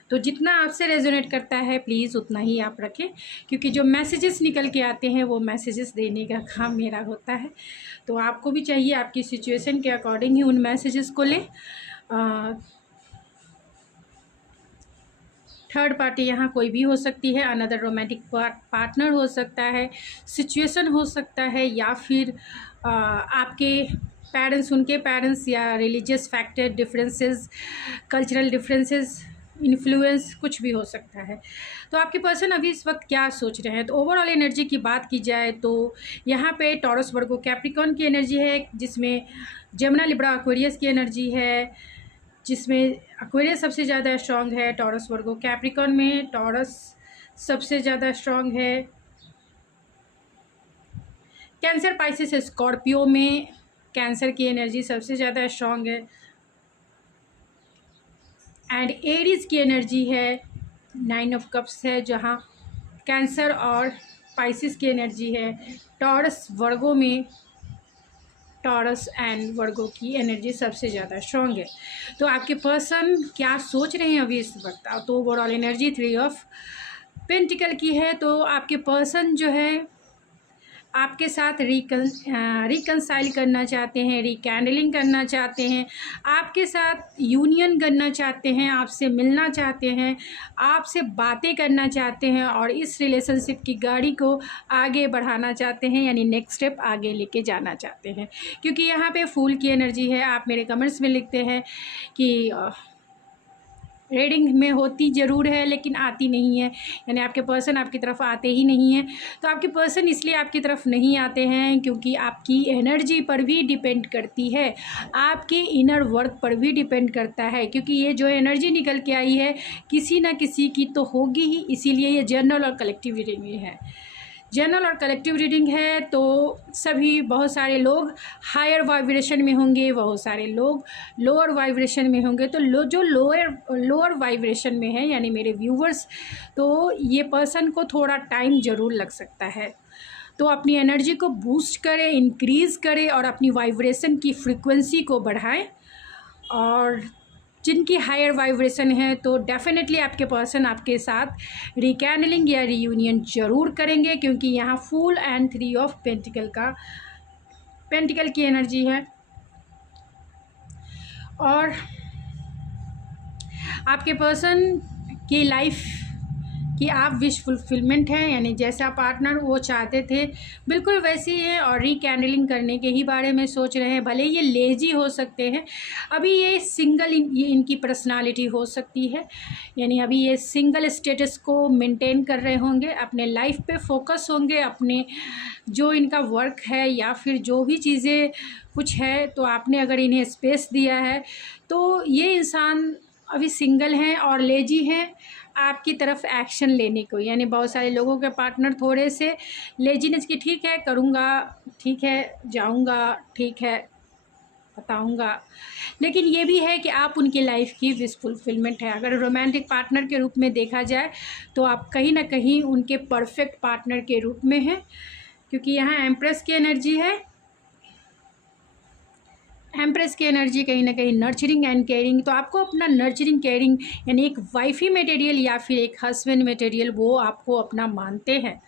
तो जितना आपसे रेजोनेट करता है प्लीज़ उतना ही आप रखें, क्योंकि जो मैसेजेस निकल के आते हैं वो मैसेजेस देने का काम मेरा होता है। तो आपको भी चाहिए आपकी सिचुएशन के अकॉर्डिंग ही उन मैसेजेस को लें। थर्ड पार्टी यहाँ कोई भी हो सकती है, अनदर रोमांटिक पार्टनर हो सकता है, सिचुएशन हो सकता है, या फिर आपके पेरेंट्स, उनके पेरेंट्स, या religious factor differences, cultural differences, influence, कुछ भी हो सकता है। तो आपके पर्सन अभी इस वक्त क्या सोच रहे हैं। तो ओवरऑल एनर्जी की बात की जाए तो यहाँ पे टॉरस, वर्गो, कैप्रिकॉर्न की एनर्जी है, जिसमें जमुना, लिब्रा, एक्वेरियस की एनर्जी है, जिसमें एक्वेरियस सबसे ज़्यादा स्ट्रॉन्ग है। टॉरस, वर्गो, कैप्रिकॉर्न में टॉरस सबसे ज़्यादा स्ट्रॉन्ग है। कैंसर, पाइसेस, स्कॉर्पियो में कैंसर की एनर्जी सबसे ज़्यादा स्ट्रॉन्ग है। एंड एरीज की एनर्जी है 9 ऑफ कप्स है, जहाँ कैंसर और पाइसिस की एनर्जी है। टॉरस वर्गो में टॉरस एंड वर्गो की एनर्जी सबसे ज़्यादा स्ट्रॉन्ग है। तो आपके पर्सन क्या सोच रहे हैं अभी इस वक्त, तो ओवरऑल एनर्जी 3 ऑफ पेंटिकल की है। तो आपके पर्सन जो है आपके साथ रिकंसाइल करना चाहते हैं, रिकैंडलिंग करना चाहते हैं, आपके साथ यूनियन करना चाहते हैं, आपसे मिलना चाहते हैं, आपसे बातें करना चाहते हैं और इस रिलेशनशिप की गाड़ी को आगे बढ़ाना चाहते हैं, यानी नेक्स्ट स्टेप आगे लेके जाना चाहते हैं। क्योंकि यहाँ पे फूल की एनर्जी है। आप मेरे कमेंट्स में लिखते हैं कि रीडिंग में होती ज़रूर है लेकिन आती नहीं है, यानी आपके पर्सन आपकी तरफ आते ही नहीं हैं। तो आपके पर्सन इसलिए आपकी तरफ नहीं आते हैं क्योंकि आपकी एनर्जी पर भी डिपेंड करती है, आपके इनर वर्क पर भी डिपेंड करता है। क्योंकि ये जो एनर्जी निकल के आई है किसी न किसी की तो होगी ही, इसीलिए ये जनरल और कलेक्टिव रीडिंग है। जनरल और कलेक्टिव रीडिंग है तो सभी बहुत सारे लोग हायर वाइब्रेशन में होंगे, बहुत सारे लोग लोअर वाइब्रेशन में होंगे। तो जो लोअर वाइब्रेशन में है यानी मेरे व्यूवर्स, तो ये पर्सन को थोड़ा टाइम ज़रूर लग सकता है। तो अपनी एनर्जी को बूस्ट करें, इंक्रीज़ करें और अपनी वाइब्रेशन की फ्रीक्वेंसी को बढ़ाएं। और जिनकी हायर वाइब्रेशन है तो डेफिनेटली आपके पर्सन आपके साथ रिकैंडलिंग या रीयूनियन ज़रूर करेंगे, क्योंकि यहाँ फूल एंड 3 ऑफ पेंटिकल की एनर्जी है। और आपके पर्सन की लाइफ कि आप विश फुलफिलमेंट हैं, यानी जैसा पार्टनर वो चाहते थे बिल्कुल वैसे ही है और रिकैंडलिंग करने के ही बारे में सोच रहे हैं। भले ये लेजी हो सकते हैं, अभी ये सिंगल ये इनकी पर्सनालिटी हो सकती है, यानी अभी ये सिंगल स्टेटस को मेंटेन कर रहे होंगे, अपने लाइफ पे फोकस होंगे, अपने जो इनका वर्क है या फिर जो भी चीज़ें कुछ है तो आपने अगर इन्हें स्पेस दिया है तो ये इंसान अभी सिंगल हैं और लेजी हैं आपकी तरफ एक्शन लेने को। यानी बहुत सारे लोगों के पार्टनर थोड़े से लेजीनेस की, ठीक है करूँगा, ठीक है जाऊँगा, ठीक है बताऊँगा, लेकिन ये भी है कि आप उनकी लाइफ की विश फुलफिलमेंट है। अगर रोमांटिक पार्टनर के रूप में देखा जाए तो आप कहीं ना कहीं उनके परफेक्ट पार्टनर के रूप में हैं, क्योंकि यहाँ एम्प्रेस की एनर्जी है। एम्प्रेस की एनर्जी कहीं ना कहीं नर्चरिंग एंड केयरिंग, तो आपको अपना नर्चरिंग केयरिंग यानी एक वाइफी मटेरियल या फिर एक हस्बैंड मटेरियल वो आपको अपना मानते हैं,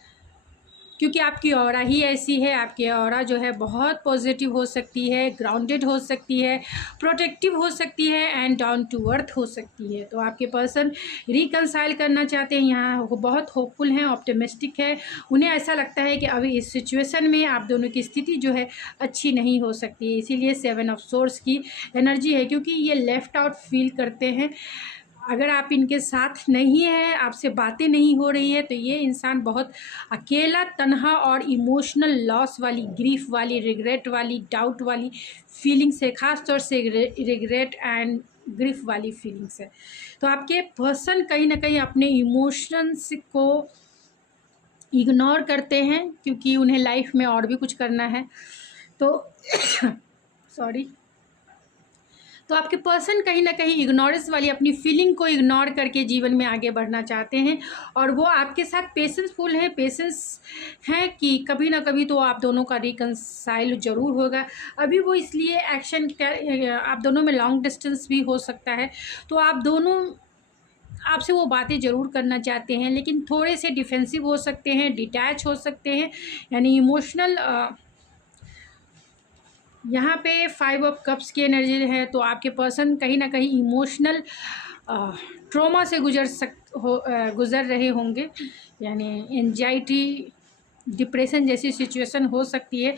क्योंकि आपकी ऑरा ही ऐसी है। आपकी ऑरा जो है बहुत पॉजिटिव हो सकती है, ग्राउंडेड हो सकती है, प्रोटेक्टिव हो सकती है एंड डाउन टू अर्थ हो सकती है। तो आपके पर्सन रिकंसाइल करना चाहते हैं, यहाँ वो बहुत होपफुल हैं, ऑप्टिमिस्टिक है। उन्हें ऐसा लगता है कि अभी इस सिचुएशन में आप दोनों की स्थिति जो है अच्छी नहीं हो सकती है, इसीलिए 7 ऑफ सोर्स की एनर्जी है, क्योंकि ये लेफ्ट आउट फील करते हैं। अगर आप इनके साथ नहीं हैं, आपसे बातें नहीं हो रही है, तो ये इंसान बहुत अकेला, तन्हा और इमोशनल लॉस वाली, ग्रीफ वाली, रिग्रेट वाली, डाउट वाली फीलिंग्स है, ख़ास तौर से रिग्रेट एंड ग्रीफ वाली फीलिंग्स है। तो आपके पर्सन कहीं ना कहीं अपने इमोशंस को इग्नोर करते हैं, क्योंकि उन्हें लाइफ में और भी कुछ करना है। तो सॉरी, तो आपके पर्सन कहीं ना कहीं इग्नोरेंस वाली अपनी फीलिंग को इग्नोर करके जीवन में आगे बढ़ना चाहते हैं, और वो आपके साथ पेशेंसफुल है, पेशेंस है कि कभी ना कभी तो आप दोनों का रिकंसाइल ज़रूर होगा। अभी वो इसलिए एक्शन, आप दोनों में लॉन्ग डिस्टेंस भी हो सकता है, तो आप दोनों आपसे वो बातें ज़रूर करना चाहते हैं, लेकिन थोड़े से डिफेंसिव हो सकते हैं, डिटैच हो सकते हैं, यानी इमोशनल। यहाँ पे 5 ऑफ कप्स की एनर्जी है, तो आपके पर्सन कहीं ना कहीं इमोशनल ट्रॉमा से गुज़र रहे होंगे, यानी एंजाइटी, डिप्रेशन जैसी सिचुएशन हो सकती है।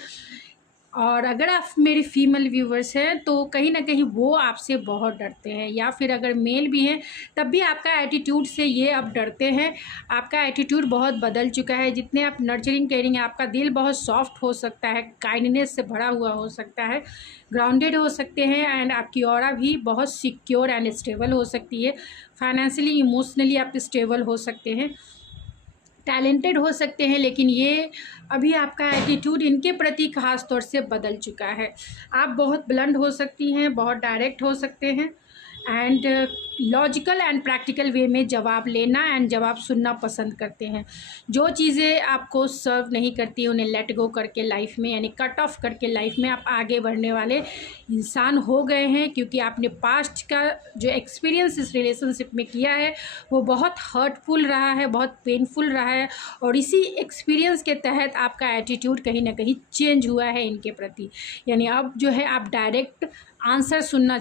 और अगर आप मेरे फीमेल व्यूवर्स हैं तो कहीं ना कहीं वो आपसे बहुत डरते हैं, या फिर अगर मेल भी हैं तब भी आपका एटीट्यूड से ये अब डरते हैं। आपका एटीट्यूड बहुत बदल चुका है, जितने आप नर्चरिंग केयरिंग, आपका दिल बहुत सॉफ्ट हो सकता है, काइंडनेस से भरा हुआ हो सकता है, ग्राउंडेड हो सकते हैं, एंड आपकी ऑरा भी बहुत सिक्योर एंड स्टेबल हो सकती है। फाइनेंशियली, इमोशनली आप स्टेबल हो सकते हैं। टैलेंटेड हो सकते हैं, लेकिन ये अभी आपका एटीट्यूड इनके प्रति ख़ास तौर से बदल चुका है। आप बहुत ब्लंट हो सकती हैं, बहुत डायरेक्ट हो सकते हैं and logical and practical way में जवाब लेना एंड जवाब सुनना पसंद करते हैं। जो चीज़ें आपको सर्व नहीं करती उन्हें लेट गो करके लाइफ में, यानी कट ऑफ करके लाइफ में आप आगे बढ़ने वाले इंसान हो गए हैं, क्योंकि आपने पास्ट का जो एक्सपीरियंस इस रिलेशनशिप में किया है वो बहुत हर्टफुल रहा है, बहुत पेनफुल रहा है, और इसी एक्सपीरियंस के तहत आपका एटीट्यूड कहीं ना कहीं चेंज हुआ है इनके प्रति। यानी अब जो है आप डायरेक्ट आंसर सुनना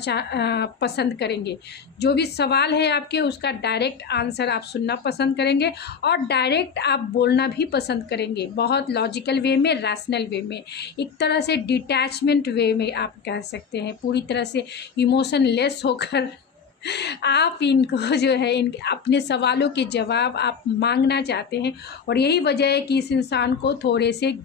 पसंद करेंगे। जो भी सवाल है आपके उसका डायरेक्ट आंसर आप सुनना पसंद करेंगे और डायरेक्ट आप बोलना भी पसंद करेंगे, बहुत लॉजिकल वे में, रैशनल वे में, एक तरह से डिटैचमेंट वे में आप कह सकते हैं, पूरी तरह से इमोशनलेस होकर आप इनको जो है इनके अपने सवालों के जवाब आप मांगना चाहते हैं। और यही वजह है कि इस इंसान को थोड़े से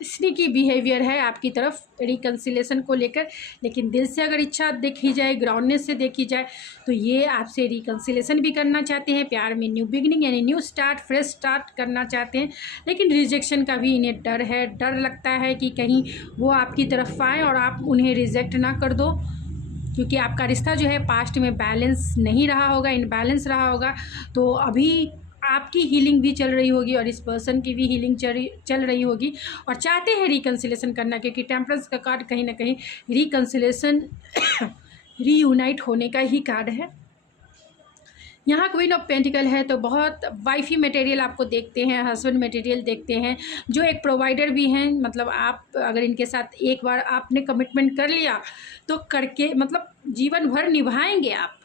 स्नीकी बिहेवियर है आपकी तरफ रिकन्सिलेशन को लेकर, लेकिन दिल से अगर इच्छा देखी जाए, ग्राउंडनेस से देखी जाए, तो ये आपसे रिकन्सिलेशन भी करना चाहते हैं, प्यार में न्यू बिगिनिंग यानी न्यू स्टार्ट, फ्रेश स्टार्ट करना चाहते हैं। लेकिन रिजेक्शन का भी इन्हें डर है, डर लगता है कि कहीं वो आपकी तरफ आए और आप उन्हें रिजेक्ट ना कर दो, क्योंकि आपका रिश्ता जो है पास्ट में बैलेंस नहीं रहा होगा, इनबैलेंस रहा होगा। तो अभी आपकी हीलिंग भी चल रही होगी और इस पर्सन की भी हीलिंग चल रही होगी और चाहते हैं रिकन्सिलेशन करना, क्योंकि टेम्परेंस का कार्ड कहीं ना कहीं रिकन्सिलेशन रीयूनाइट होने का ही कार्ड है। यहाँ क्वीन ऑफ पेंटिकल है तो बहुत वाइफी मटेरियल आपको देखते हैं, हस्बैंड मटेरियल देखते हैं, जो एक प्रोवाइडर भी हैं। मतलब आप अगर इनके साथ एक बार आपने कमिटमेंट कर लिया तो करके मतलब जीवन भर निभाएंगे आप,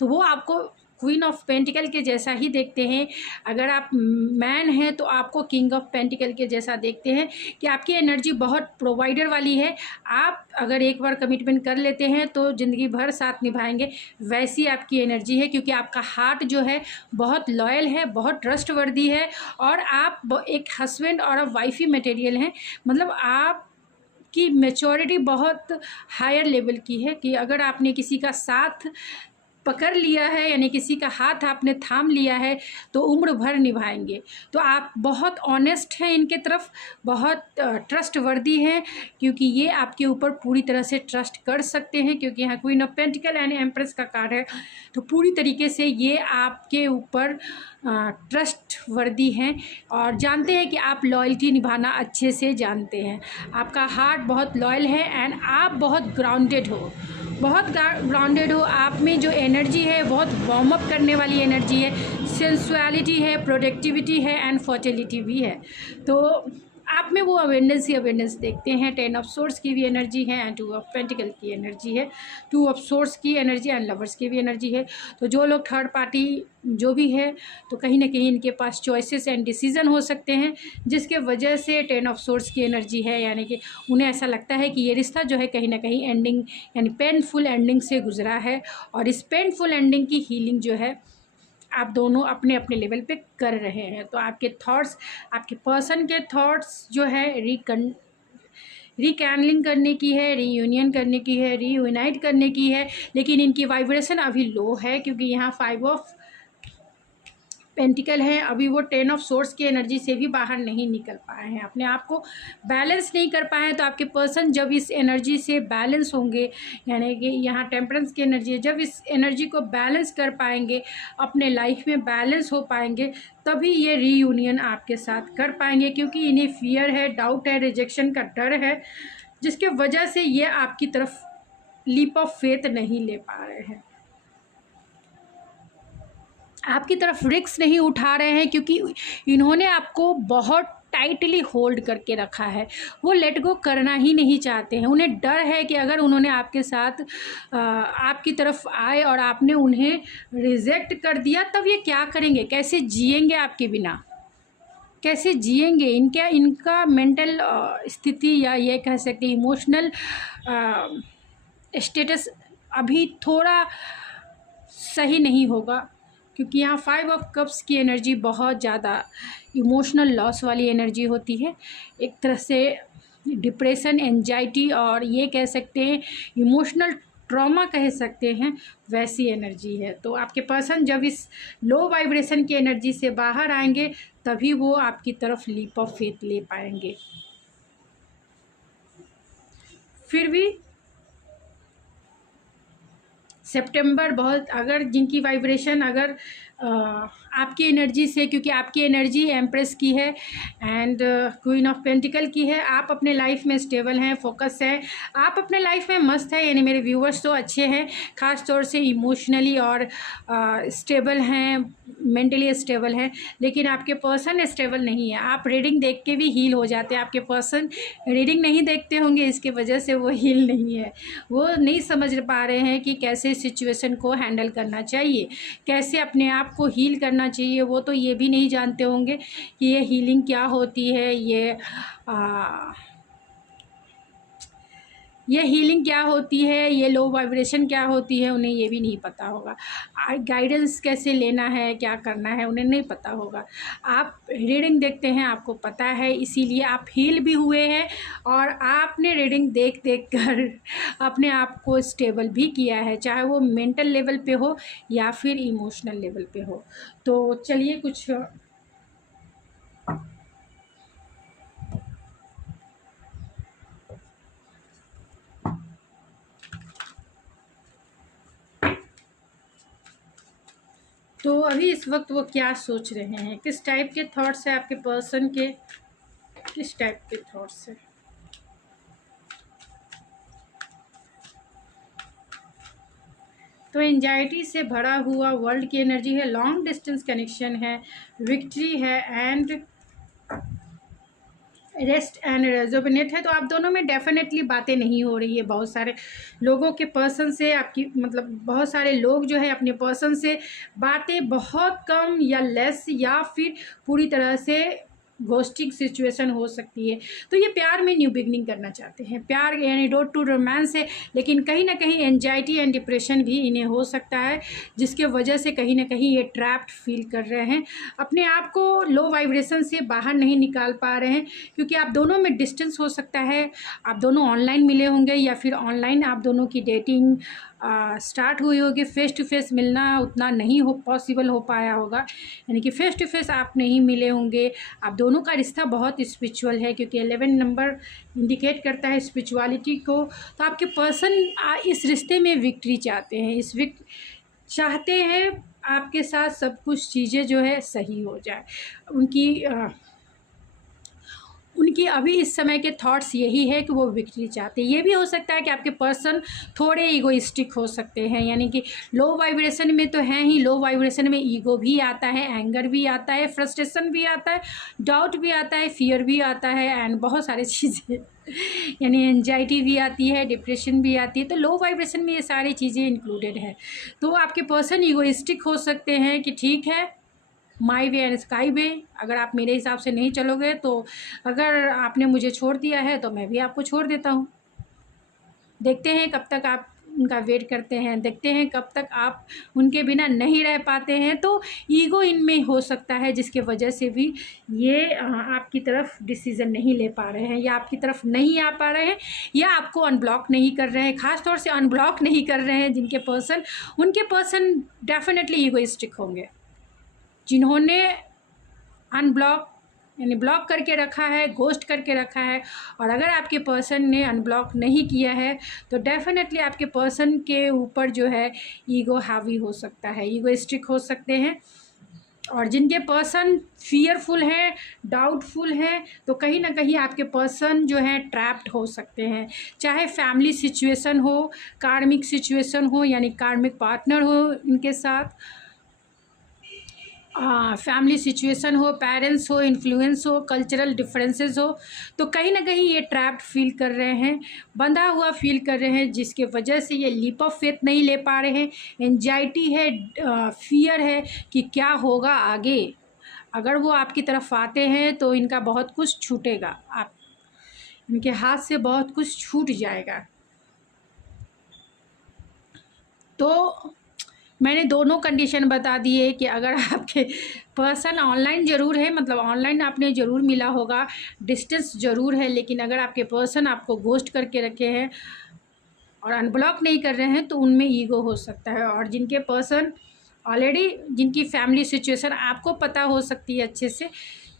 तो वो आपको क्वीन ऑफ पेंटिकल के जैसा ही देखते हैं। अगर आप मैन हैं तो आपको किंग ऑफ पेंटिकल के जैसा देखते हैं कि आपकी एनर्जी बहुत प्रोवाइडर वाली है। आप अगर एक बार कमिटमेंट कर लेते हैं तो ज़िंदगी भर साथ निभाएंगे, वैसी आपकी एनर्जी है, क्योंकि आपका हार्ट जो है बहुत लॉयल है, बहुत ट्रस्टवर्दी है और आप एक हस्बैंड और वाइफी मटेरियल हैं। मतलब आप की मैच्योरिटी बहुत हायर लेवल की है कि अगर आपने किसी का साथ पकड़ लिया है, यानी किसी का हाथ आपने थाम लिया है, तो उम्र भर निभाएंगे। तो आप बहुत ऑनेस्ट हैं इनके तरफ, बहुत ट्रस्टवर्दी हैं, क्योंकि ये आपके ऊपर पूरी तरह से ट्रस्ट कर सकते हैं, क्योंकि यहाँ queen of pentacle and empress का कार्ड है। तो पूरी तरीके से ये आपके ऊपर ट्रस्टवर्दी हैं और जानते हैं कि आप लॉयल्टी निभाना अच्छे से जानते हैं। आपका हार्ट बहुत लॉयल है एंड आप बहुत ग्राउंडेड हो, बहुत ग्राउंडेड हो। आप में जो एनर्जी है बहुत वार्म अप करने वाली एनर्जी है, सेंसुअलिटी है, प्रोडक्टिविटी है एंड फर्टिलिटी भी है। तो आप में वो अवेंडेंस ही अवेंडेंस देखते हैं। 10 ऑफ सोर्स की भी एनर्जी है एंड 2 ऑफ पेंटिकल की एनर्जी है, 2 ऑफ सोर्स की एनर्जी एंड लवर्स की भी एनर्जी है। तो जो लोग थर्ड पार्टी जो भी है, तो कहीं ना कहीं इनके पास चॉइसेस एंड डिसीजन हो सकते हैं, जिसके वजह से 10 ऑफ सोर्स की एनर्जी है, यानी कि उन्हें ऐसा लगता है कि ये रिश्ता जो है कहीं ना कहीं एंडिंग यानी पेनफुल एंडिंग से गुजरा है और इस पेनफुल एंडिंग की हीलिंग जो है आप दोनों अपने अपने लेवल पे कर रहे हैं। तो आपके थॉट्स, आपके पर्सन के थॉट्स जो है रिकैनलिंग करने की है, रीयूनियन करने की है, रीयूनाइट करने की है, लेकिन इनकी वाइब्रेशन अभी लो है, क्योंकि यहाँ 5 ऑफ पेंटिकल है। अभी वो 10 ऑफ सोर्स की एनर्जी से भी बाहर नहीं निकल पाए हैं, अपने आप को बैलेंस नहीं कर पाए हैं। तो आपके पर्सन जब इस एनर्जी से बैलेंस होंगे, यानी कि यहाँ टेम्परेंस की एनर्जी है, जब इस एनर्जी को बैलेंस कर पाएंगे, अपने लाइफ में बैलेंस हो पाएंगे, तभी ये रीयूनियन आपके साथ कर पाएंगे। क्योंकि इन्हें फियर है, डाउट है, रिजेक्शन का डर है, जिसके वजह से ये आपकी तरफ लीप ऑफ फेथ नहीं ले पा रहे हैं, आपकी तरफ रिस्क नहीं उठा रहे हैं, क्योंकि इन्होंने आपको बहुत टाइटली होल्ड करके रखा है। वो लेट गो करना ही नहीं चाहते हैं। उन्हें डर है कि अगर उन्होंने आपके साथ आपकी तरफ आए और आपने उन्हें रिजेक्ट कर दिया, तब ये क्या करेंगे, कैसे जिएंगे आपके बिना, कैसे जिएंगे। इनका मेंटल स्थिति या ये कह सकते इमोशनल स्टेटस अभी थोड़ा सही नहीं होगा, क्योंकि यहाँ 5 ऑफ कप्स की एनर्जी बहुत ज़्यादा इमोशनल लॉस वाली एनर्जी होती है, एक तरह से डिप्रेशन, एंजाइटी और ये कह सकते हैं इमोशनल ट्रॉमा कह सकते हैं, वैसी एनर्जी है। तो आपके पर्सन जब इस लो वाइब्रेशन की एनर्जी से बाहर आएंगे तभी वो आपकी तरफ लीप ऑफ फेथ ले पाएंगे। फिर भी सितंबर बहुत, अगर जिनकी वाइब्रेशन अगर आपकी एनर्जी से, क्योंकि आपकी एनर्जी एम्प्रेस की है एंड क्वीन ऑफ पेंटिकल की है, आप अपने लाइफ में स्टेबल हैं, फोकस है, आप अपने लाइफ में मस्त है, यानी मेरे व्यूवर्स तो अच्छे हैं, ख़ास तौर से इमोशनली और स्टेबल हैं, मेंटली स्टेबल है। लेकिन आपके पर्सन स्टेबल नहीं है। आप रीडिंग देख के भी हील हो जाते हैं, आपके पर्सन रीडिंग नहीं देखते होंगे, इसके वजह से वो हील नहीं है। वो नहीं समझ पा रहे हैं कि कैसे सिचुएशन को हैंडल करना चाहिए, कैसे अपने आप को हील करना चाहिए। वो तो ये भी नहीं जानते होंगे कि ये हीलिंग क्या होती है, ये हीलिंग क्या होती है, ये लो वाइब्रेशन क्या होती है, उन्हें ये भी नहीं पता होगा। गाइडेंस कैसे लेना है, क्या करना है, उन्हें नहीं पता होगा। आप रीडिंग देखते हैं, आपको पता है, इसीलिए आप हील भी हुए हैं और आपने रीडिंग देख देख कर अपने आप को स्टेबल भी किया है, चाहे वो मेंटल लेवल पे हो या फिर इमोशनल लेवल पे हो। तो चलिए कुछ तो अभी इस वक्त वो क्या सोच रहे हैं, किस टाइप के थॉट्स है आपके पर्सन के, किस टाइप के थॉट्स है। तो एंजाइटी से भरा हुआ वर्ल्ड की एनर्जी है, लॉन्ग डिस्टेंस कनेक्शन है, विक्ट्री है एंड रेस्ट एंड रेजोनेट है। तो आप दोनों में डेफिनेटली बातें नहीं हो रही है। बहुत सारे लोगों के पर्सन से आपकी, मतलब बहुत सारे लोग जो है अपने पर्सन से बातें बहुत कम या लेस या फिर पूरी तरह से घोस्टिंग सिचुएशन हो सकती है। तो ये प्यार में न्यू बिगनिंग करना चाहते हैं, प्यार यानी रोड टू रोमांस है, लेकिन कहीं ना कहीं एंजाइटी एंड डिप्रेशन भी इन्हें हो सकता है, जिसके वजह से कहीं ना कहीं ये ट्रैप्ड फील कर रहे हैं, अपने आप को लो वाइब्रेशन से बाहर नहीं निकाल पा रहे हैं। क्योंकि आप दोनों में डिस्टेंस हो सकता है, आप दोनों ऑनलाइन मिले होंगे या फिर ऑनलाइन आप दोनों की डेटिंग स्टार्ट हुई होगी, फेस टू फेस मिलना उतना नहीं हो पॉसिबल हो पाया होगा, यानी कि फेस टू फेस आप नहीं मिले होंगे। आप दोनों का रिश्ता बहुत स्पिरिचुअल है, क्योंकि 11 नंबर इंडिकेट करता है स्पिरिचुअलिटी को। तो आपके पर्सन इस रिश्ते में विक्ट्री चाहते हैं, चाहते हैं आपके साथ सब कुछ चीज़ें जो है सही हो जाए। उनकी अभी इस समय के थॉट्स यही है कि वो विक्ट्री चाहते हैं। ये भी हो सकता है कि आपके पर्सन थोड़े ईगोइस्टिक हो सकते हैं, यानी कि लो वाइब्रेशन में तो हैं ही, लो वाइब्रेशन में ईगो भी आता है, एंगर भी आता है, फ्रस्ट्रेशन भी आता है, डाउट भी आता है, फियर भी आता है एंड बहुत सारी चीज़ें यानी एंजाइटी भी आती है, डिप्रेशन भी आती है। तो लो वाइब्रेशन में ये सारी चीज़ें इंक्लूडेड है। तो आपके पर्सन ईगोइस्टिक हो सकते हैं कि ठीक है माई वे एंड स्काई वे, अगर आप मेरे हिसाब से नहीं चलोगे तो अगर आपने मुझे छोड़ दिया है तो मैं भी आपको छोड़ देता हूँ। देखते हैं कब तक आप उनका वेट करते हैं, देखते हैं कब तक आप उनके बिना नहीं रह पाते हैं। तो ईगो इनमें हो सकता है, जिसके वजह से भी ये आपकी तरफ डिसीज़न नहीं ले पा रहे हैं, या आपकी तरफ नहीं आ पा रहे हैं, या आपको अनब्लॉक नहीं कर रहे हैं। ख़ास तौर से अनब्लॉक नहीं कर रहे हैं जिनके पर्सन, उनके पर्सन डेफिनेटली ईगोइस्टिक होंगे। जिन्होंने अनब्लॉक यानी ब्लॉक करके रखा है, घोस्ट करके रखा है, और अगर आपके पर्सन ने अनब्लॉक नहीं किया है तो डेफिनेटली आपके पर्सन के ऊपर जो है ईगो हावी हो सकता है, ईगोइस्टिक हो सकते हैं। और जिनके पर्सन फियरफुल हैं, डाउटफुल हैं, तो कहीं ना कहीं आपके पर्सन जो है ट्रैप्ड हो सकते हैं, चाहे फैमिली सिचुएशन हो, कार्मिक सिचुएशन हो, यानी कार्मिक पार्टनर हो इनके साथ, फैमिली सिचुएशन हो, पेरेंट्स हो, इन्फ्लुएंस हो, कल्चरल डिफरेंसेस हो। तो कहीं ना कहीं ये ट्रैप्ड फील कर रहे हैं, बंधा हुआ फील कर रहे हैं, जिसके वजह से ये लीप ऑफ फेथ नहीं ले पा रहे हैं। एंजाइटी है, फियर है कि क्या होगा आगे। अगर वो आपकी तरफ आते हैं तो इनका बहुत कुछ छूटेगा, आप इनके हाथ से बहुत कुछ छूट जाएगा। तो मैंने दोनों कंडीशन बता दी है कि अगर आपके पर्सन ऑनलाइन ज़रूर है, मतलब ऑनलाइन आपने ज़रूर मिला होगा, डिस्टेंस ज़रूर है, लेकिन अगर आपके पर्सन आपको घोस्ट करके रखे हैं और अनब्लॉक नहीं कर रहे हैं तो उनमें ईगो हो सकता है। और जिनके पर्सन ऑलरेडी, जिनकी फैमिली सिचुएशन आपको पता हो सकती है अच्छे से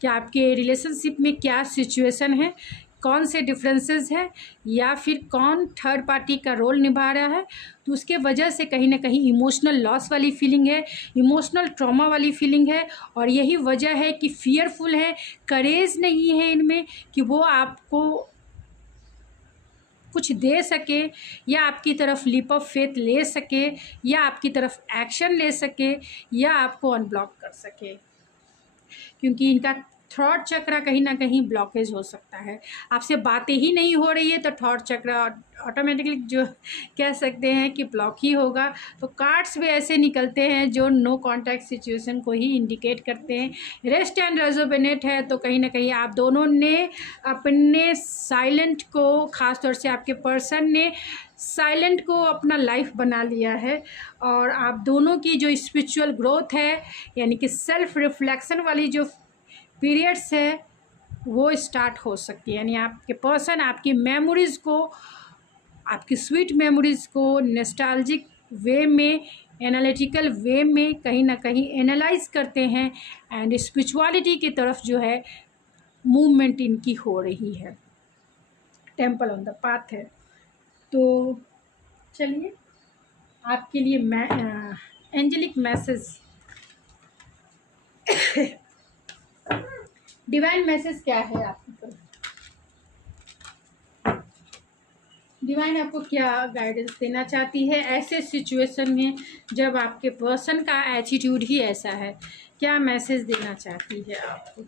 कि आपके रिलेशनशिप में क्या सिचुएशन है, कौन से डिफरेंसेस हैं, या फिर कौन थर्ड पार्टी का रोल निभा रहा है, तो उसके वजह से कहीं ना कहीं इमोशनल लॉस वाली फीलिंग है, इमोशनल ट्रॉमा वाली फीलिंग है। और यही वजह है कि फियरफुल है, करेज नहीं है इनमें कि वो आपको कुछ दे सके, या आपकी तरफ लीप ऑफ फेथ ले सके, या आपकी तरफ एक्शन ले सके, या आपको अनब्लॉक कर सके, क्योंकि इनका थॉट चक्र कहीं ना कहीं ब्लॉकेज हो सकता है। आपसे बातें ही नहीं हो रही है तो थॉट चक्र ऑटोमेटिकली जो कह सकते हैं कि ब्लॉक ही होगा। तो कार्ड्स भी ऐसे निकलते हैं जो नो कांटेक्ट सिचुएशन को ही इंडिकेट करते हैं। रेस्ट एंड रेजोनेट है तो कहीं ना कहीं आप दोनों ने अपने साइलेंट को, ख़ास तौर से आपके पर्सन ने साइलेंट को अपना लाइफ बना लिया है। और आप दोनों की जो स्पिरिचुअल ग्रोथ है, यानी कि सेल्फ रिफ्लेक्शन वाली जो पीरियड्स है, वो स्टार्ट हो सकती है। यानी आपके पर्सन आपकी मेमोरीज़ को, आपकी स्वीट मेमोरीज़ को नॉस्टैल्जिक वे में, एनालिटिकल वे में कहीं ना कहीं एनालाइज करते हैं, एंड स्पिरिचुअलिटी की तरफ जो है मूवमेंट इनकी हो रही है। टेम्पल ऑन द पाथ है। तो चलिए आपके लिए एंजेलिक मैसेज, डिवाइन मैसेज क्या है आपकी तरफ? डिवाइन आपको क्या गाइडेंस देना चाहती है ऐसे सिचुएशन में जब आपके पर्सन का एटीट्यूड ही ऐसा है? क्या मैसेज देना चाहती है आपको?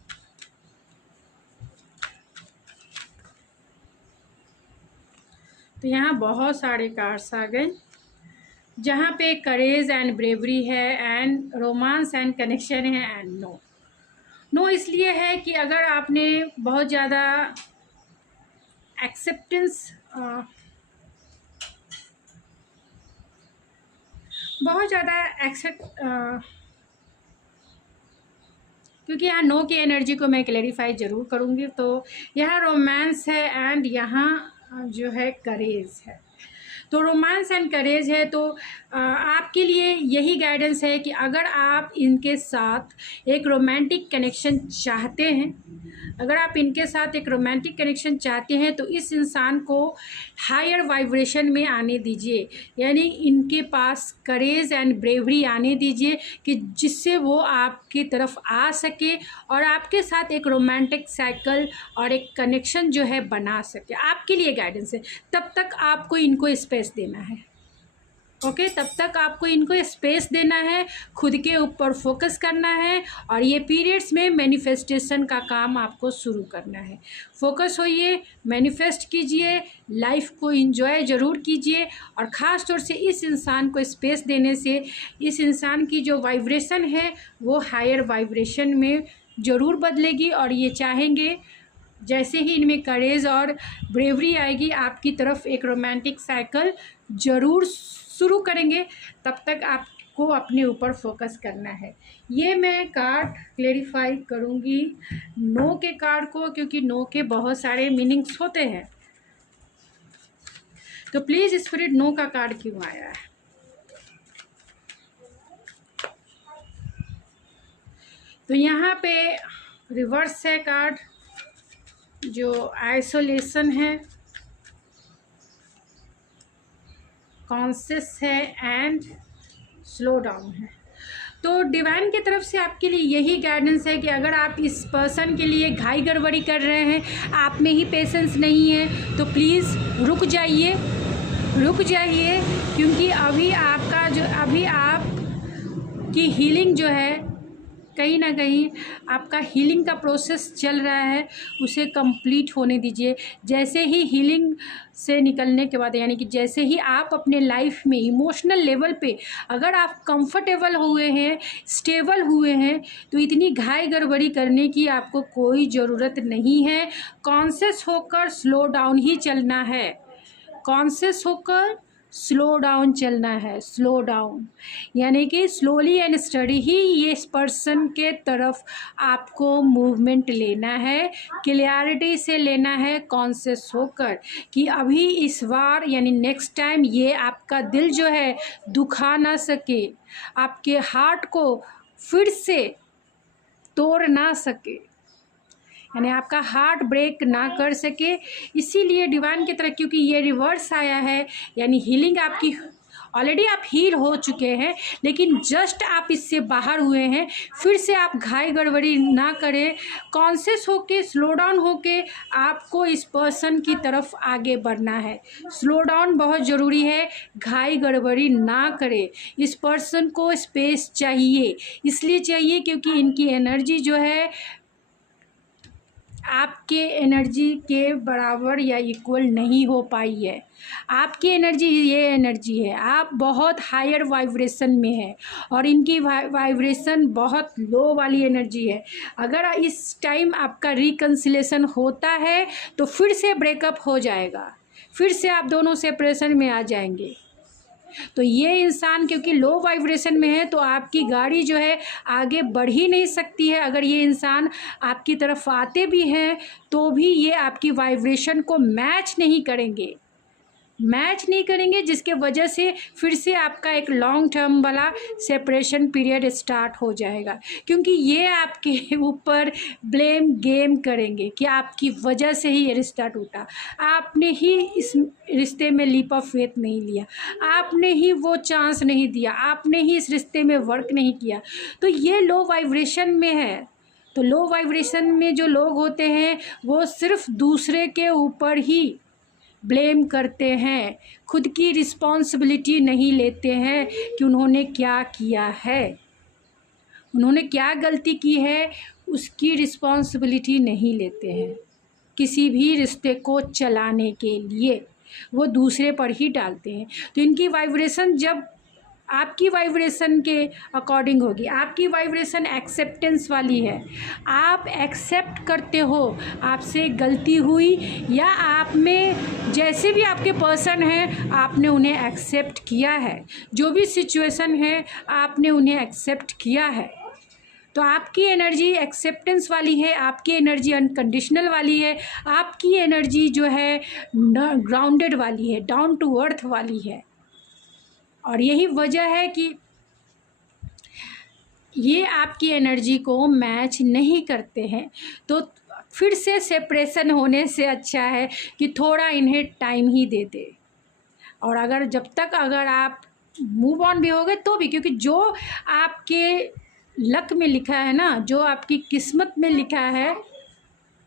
तो यहाँ बहुत सारे कार्ड्स आ गए, जहाँ पे करेज एंड ब्रेवरी है, एंड रोमांस एंड कनेक्शन है, एंड नो। नो इसलिए है कि अगर आपने बहुत ज़्यादा एक्सेप्टेंस, बहुत ज़्यादा एक्सेप्ट, क्योंकि यहाँ नो की एनर्जी को मैं क्लेरिफाई ज़रूर करूँगी। तो यहाँ रोमांस है एंड यहाँ जो है करेज है। तो रोमांस एंड करेज है तो आपके लिए यही गाइडेंस है कि अगर आप इनके साथ एक रोमांटिक कनेक्शन चाहते हैं, अगर आप इनके साथ एक रोमांटिक कनेक्शन चाहते हैं तो इस इंसान को हायर वाइब्रेशन में आने दीजिए। यानी इनके पास करेज एंड ब्रेवरी आने दीजिए कि जिससे वो आपकी तरफ आ सके और आपके साथ एक रोमांटिक साइकिल और एक कनेक्शन जो है बना सके। आपके लिए गाइडेंस है। तब तक आपको इनको स्पेस देना है। ओके, तब तक आपको इनको स्पेस देना है, खुद के ऊपर फोकस करना है, और ये पीरियड्स में मैनिफेस्टेशन का काम आपको शुरू करना है। फोकस होइए, मैनिफेस्ट कीजिए, लाइफ को एंजॉय ज़रूर कीजिए, और ख़ास तौर से इस इंसान को स्पेस देने से इस इंसान की जो वाइब्रेशन है वो हायर वाइब्रेशन में ज़रूर बदलेगी। और ये चाहेंगे जैसे ही इनमें करेज और ब्रेवरी आएगी आपकी तरफ एक रोमांटिक साइकिल ज़रूर शुरू करेंगे। तब तक आपको अपने ऊपर फोकस करना है। ये मैं कार्ड क्लेरिफाई करूँगी नो के कार्ड को, क्योंकि नो के बहुत सारे मीनिंग्स होते हैं। तो प्लीज़ स्पिरिट नो का कार्ड क्यों आया है? तो यहाँ पे रिवर्स है कार्ड, जो आइसोलेशन है, कॉन्शियस है, एंड स्लो डाउन है। तो डिवाइन की तरफ से आपके लिए यही गाइडेंस है कि अगर आप इस पर्सन के लिए घाई गड़बड़ी कर रहे हैं, आप में ही पेशेंस नहीं है, तो प्लीज़ रुक जाइए, क्योंकि अभी आप की हीलिंग जो है, कहीं ना कहीं आपका हीलिंग का प्रोसेस चल रहा है, उसे कंप्लीट होने दीजिए। जैसे ही हीलिंग से निकलने के बाद, यानी कि जैसे ही आप अपने लाइफ में इमोशनल लेवल पे अगर आप कंफर्टेबल हुए हैं, स्टेबल हुए हैं, तो इतनी घाई गड़बड़ी करने की आपको कोई ज़रूरत नहीं है। कॉन्शियस होकर स्लो डाउन ही चलना है, कॉन्शियस होकर स्लो डाउन चलना है, स्लो डाउन, यानी कि स्लोली एंड स्टडी ही ये इस पर्सन के तरफ आपको मूवमेंट लेना है, क्लियरिटी से लेना है, कॉन्शियस होकर कि अभी इस बार यानी नेक्स्ट टाइम ये आपका दिल जो है दुखा ना सके, आपके हार्ट को फिर से तोड़ ना सके, यानी आपका हार्ट ब्रेक ना कर सके। इसीलिए डिवाइन की तरफ, क्योंकि ये रिवर्स आया है, यानी हीलिंग आपकी ऑलरेडी आप हील हो चुके हैं, लेकिन जस्ट आप इससे बाहर हुए हैं। फिर से आप घाई गड़बड़ी ना करें, कॉन्शियस होके, स्लो डाउन होके आपको इस पर्सन की तरफ आगे बढ़ना है। स्लो डाउन बहुत ज़रूरी है, घाई गड़बड़ी ना करें। इस पर्सन को स्पेस चाहिए, इसलिए चाहिए क्योंकि इनकी एनर्जी जो है आपके एनर्जी के बराबर या इक्वल नहीं हो पाई है। आपकी एनर्जी ये एनर्जी है, आप बहुत हायर वाइब्रेशन में है और इनकी वाइब्रेशन बहुत लो वाली एनर्जी है। अगर इस टाइम आपका रिकन्सिलेशन होता है तो फिर से ब्रेकअप हो जाएगा, फिर से आप दोनों सेपरेशन में आ जाएंगे। तो ये इंसान क्योंकि लो वाइब्रेशन में है तो आपकी गाड़ी जो है आगे बढ़ ही नहीं सकती है। अगर ये इंसान आपकी तरफ आते भी हैं तो भी ये आपकी वाइब्रेशन को मैच नहीं करेंगे, जिसके वजह से फिर से आपका एक लॉन्ग टर्म वाला सेपरेशन पीरियड स्टार्ट हो जाएगा। क्योंकि ये आपके ऊपर ब्लेम गेम करेंगे कि आपकी वजह से ही ये रिश्ता टूटा, आपने ही इस रिश्ते में लीप ऑफ फेथ नहीं लिया, आपने ही वो चांस नहीं दिया, आपने ही इस रिश्ते में वर्क नहीं किया। तो ये लो वाइब्रेशन में है। तो लो वाइब्रेशन में जो लोग होते हैं वो सिर्फ दूसरे के ऊपर ही ब्लेम करते हैं, खुद की रिस्पॉन्सिबिलिटी नहीं लेते हैं कि उन्होंने क्या किया है, उन्होंने क्या गलती की है, उसकी रिस्पॉन्सिबिलिटी नहीं लेते हैं। किसी भी रिश्ते को चलाने के लिए वो दूसरे पर ही डालते हैं। तो इनकी वाइब्रेशन जब आपकी वाइब्रेशन के अकॉर्डिंग होगी, आपकी वाइब्रेशन एक्सेप्टेंस वाली है, आप एक्सेप्ट करते हो आपसे गलती हुई या आप में जैसे भी आपके पर्सन हैं आपने उन्हें एक्सेप्ट किया है, जो भी सिचुएशन है आपने उन्हें एक्सेप्ट किया है। तो आपकी एनर्जी एक्सेप्टेंस वाली है, आपकी एनर्जी अनकंडीशनल वाली है, आपकी एनर्जी जो है ग्राउंडेड वाली है, डाउन टू अर्थ वाली है। और यही वजह है कि ये आपकी एनर्जी को मैच नहीं करते हैं। तो फिर से सेपरेशन होने से अच्छा है कि थोड़ा इन्हें टाइम ही दे दे। और अगर जब तक अगर आप मूव ऑन भी हो गए तो भी, क्योंकि जो आपके लक में लिखा है ना, जो आपकी किस्मत में लिखा है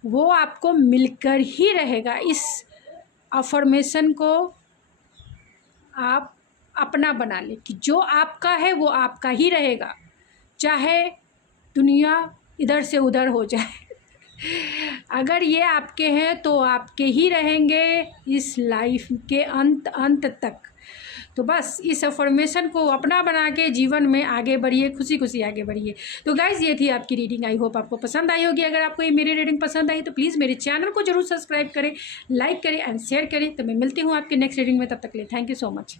वो आपको मिलकर ही रहेगा। इस अफर्मेशन को आप अपना बना ले कि जो आपका है वो आपका ही रहेगा, चाहे दुनिया इधर से उधर हो जाए। अगर ये आपके हैं तो आपके ही रहेंगे इस लाइफ के अंत तक। तो बस इस अफर्मेशन को अपना बना के जीवन में आगे बढ़िए, खुशी खुशी आगे बढ़िए। तो गाइज़ ये थी आपकी रीडिंग, आई होप आपको पसंद आई होगी। अगर आपको ये मेरी रीडिंग पसंद आई तो प्लीज़ मेरे चैनल को जरूर सब्सक्राइब करें, लाइक करें एंड शेयर करें। तो मैं मिलती हूँ आपके नेक्स्ट रीडिंग में, तब तक के लिए थैंक यू सो मच।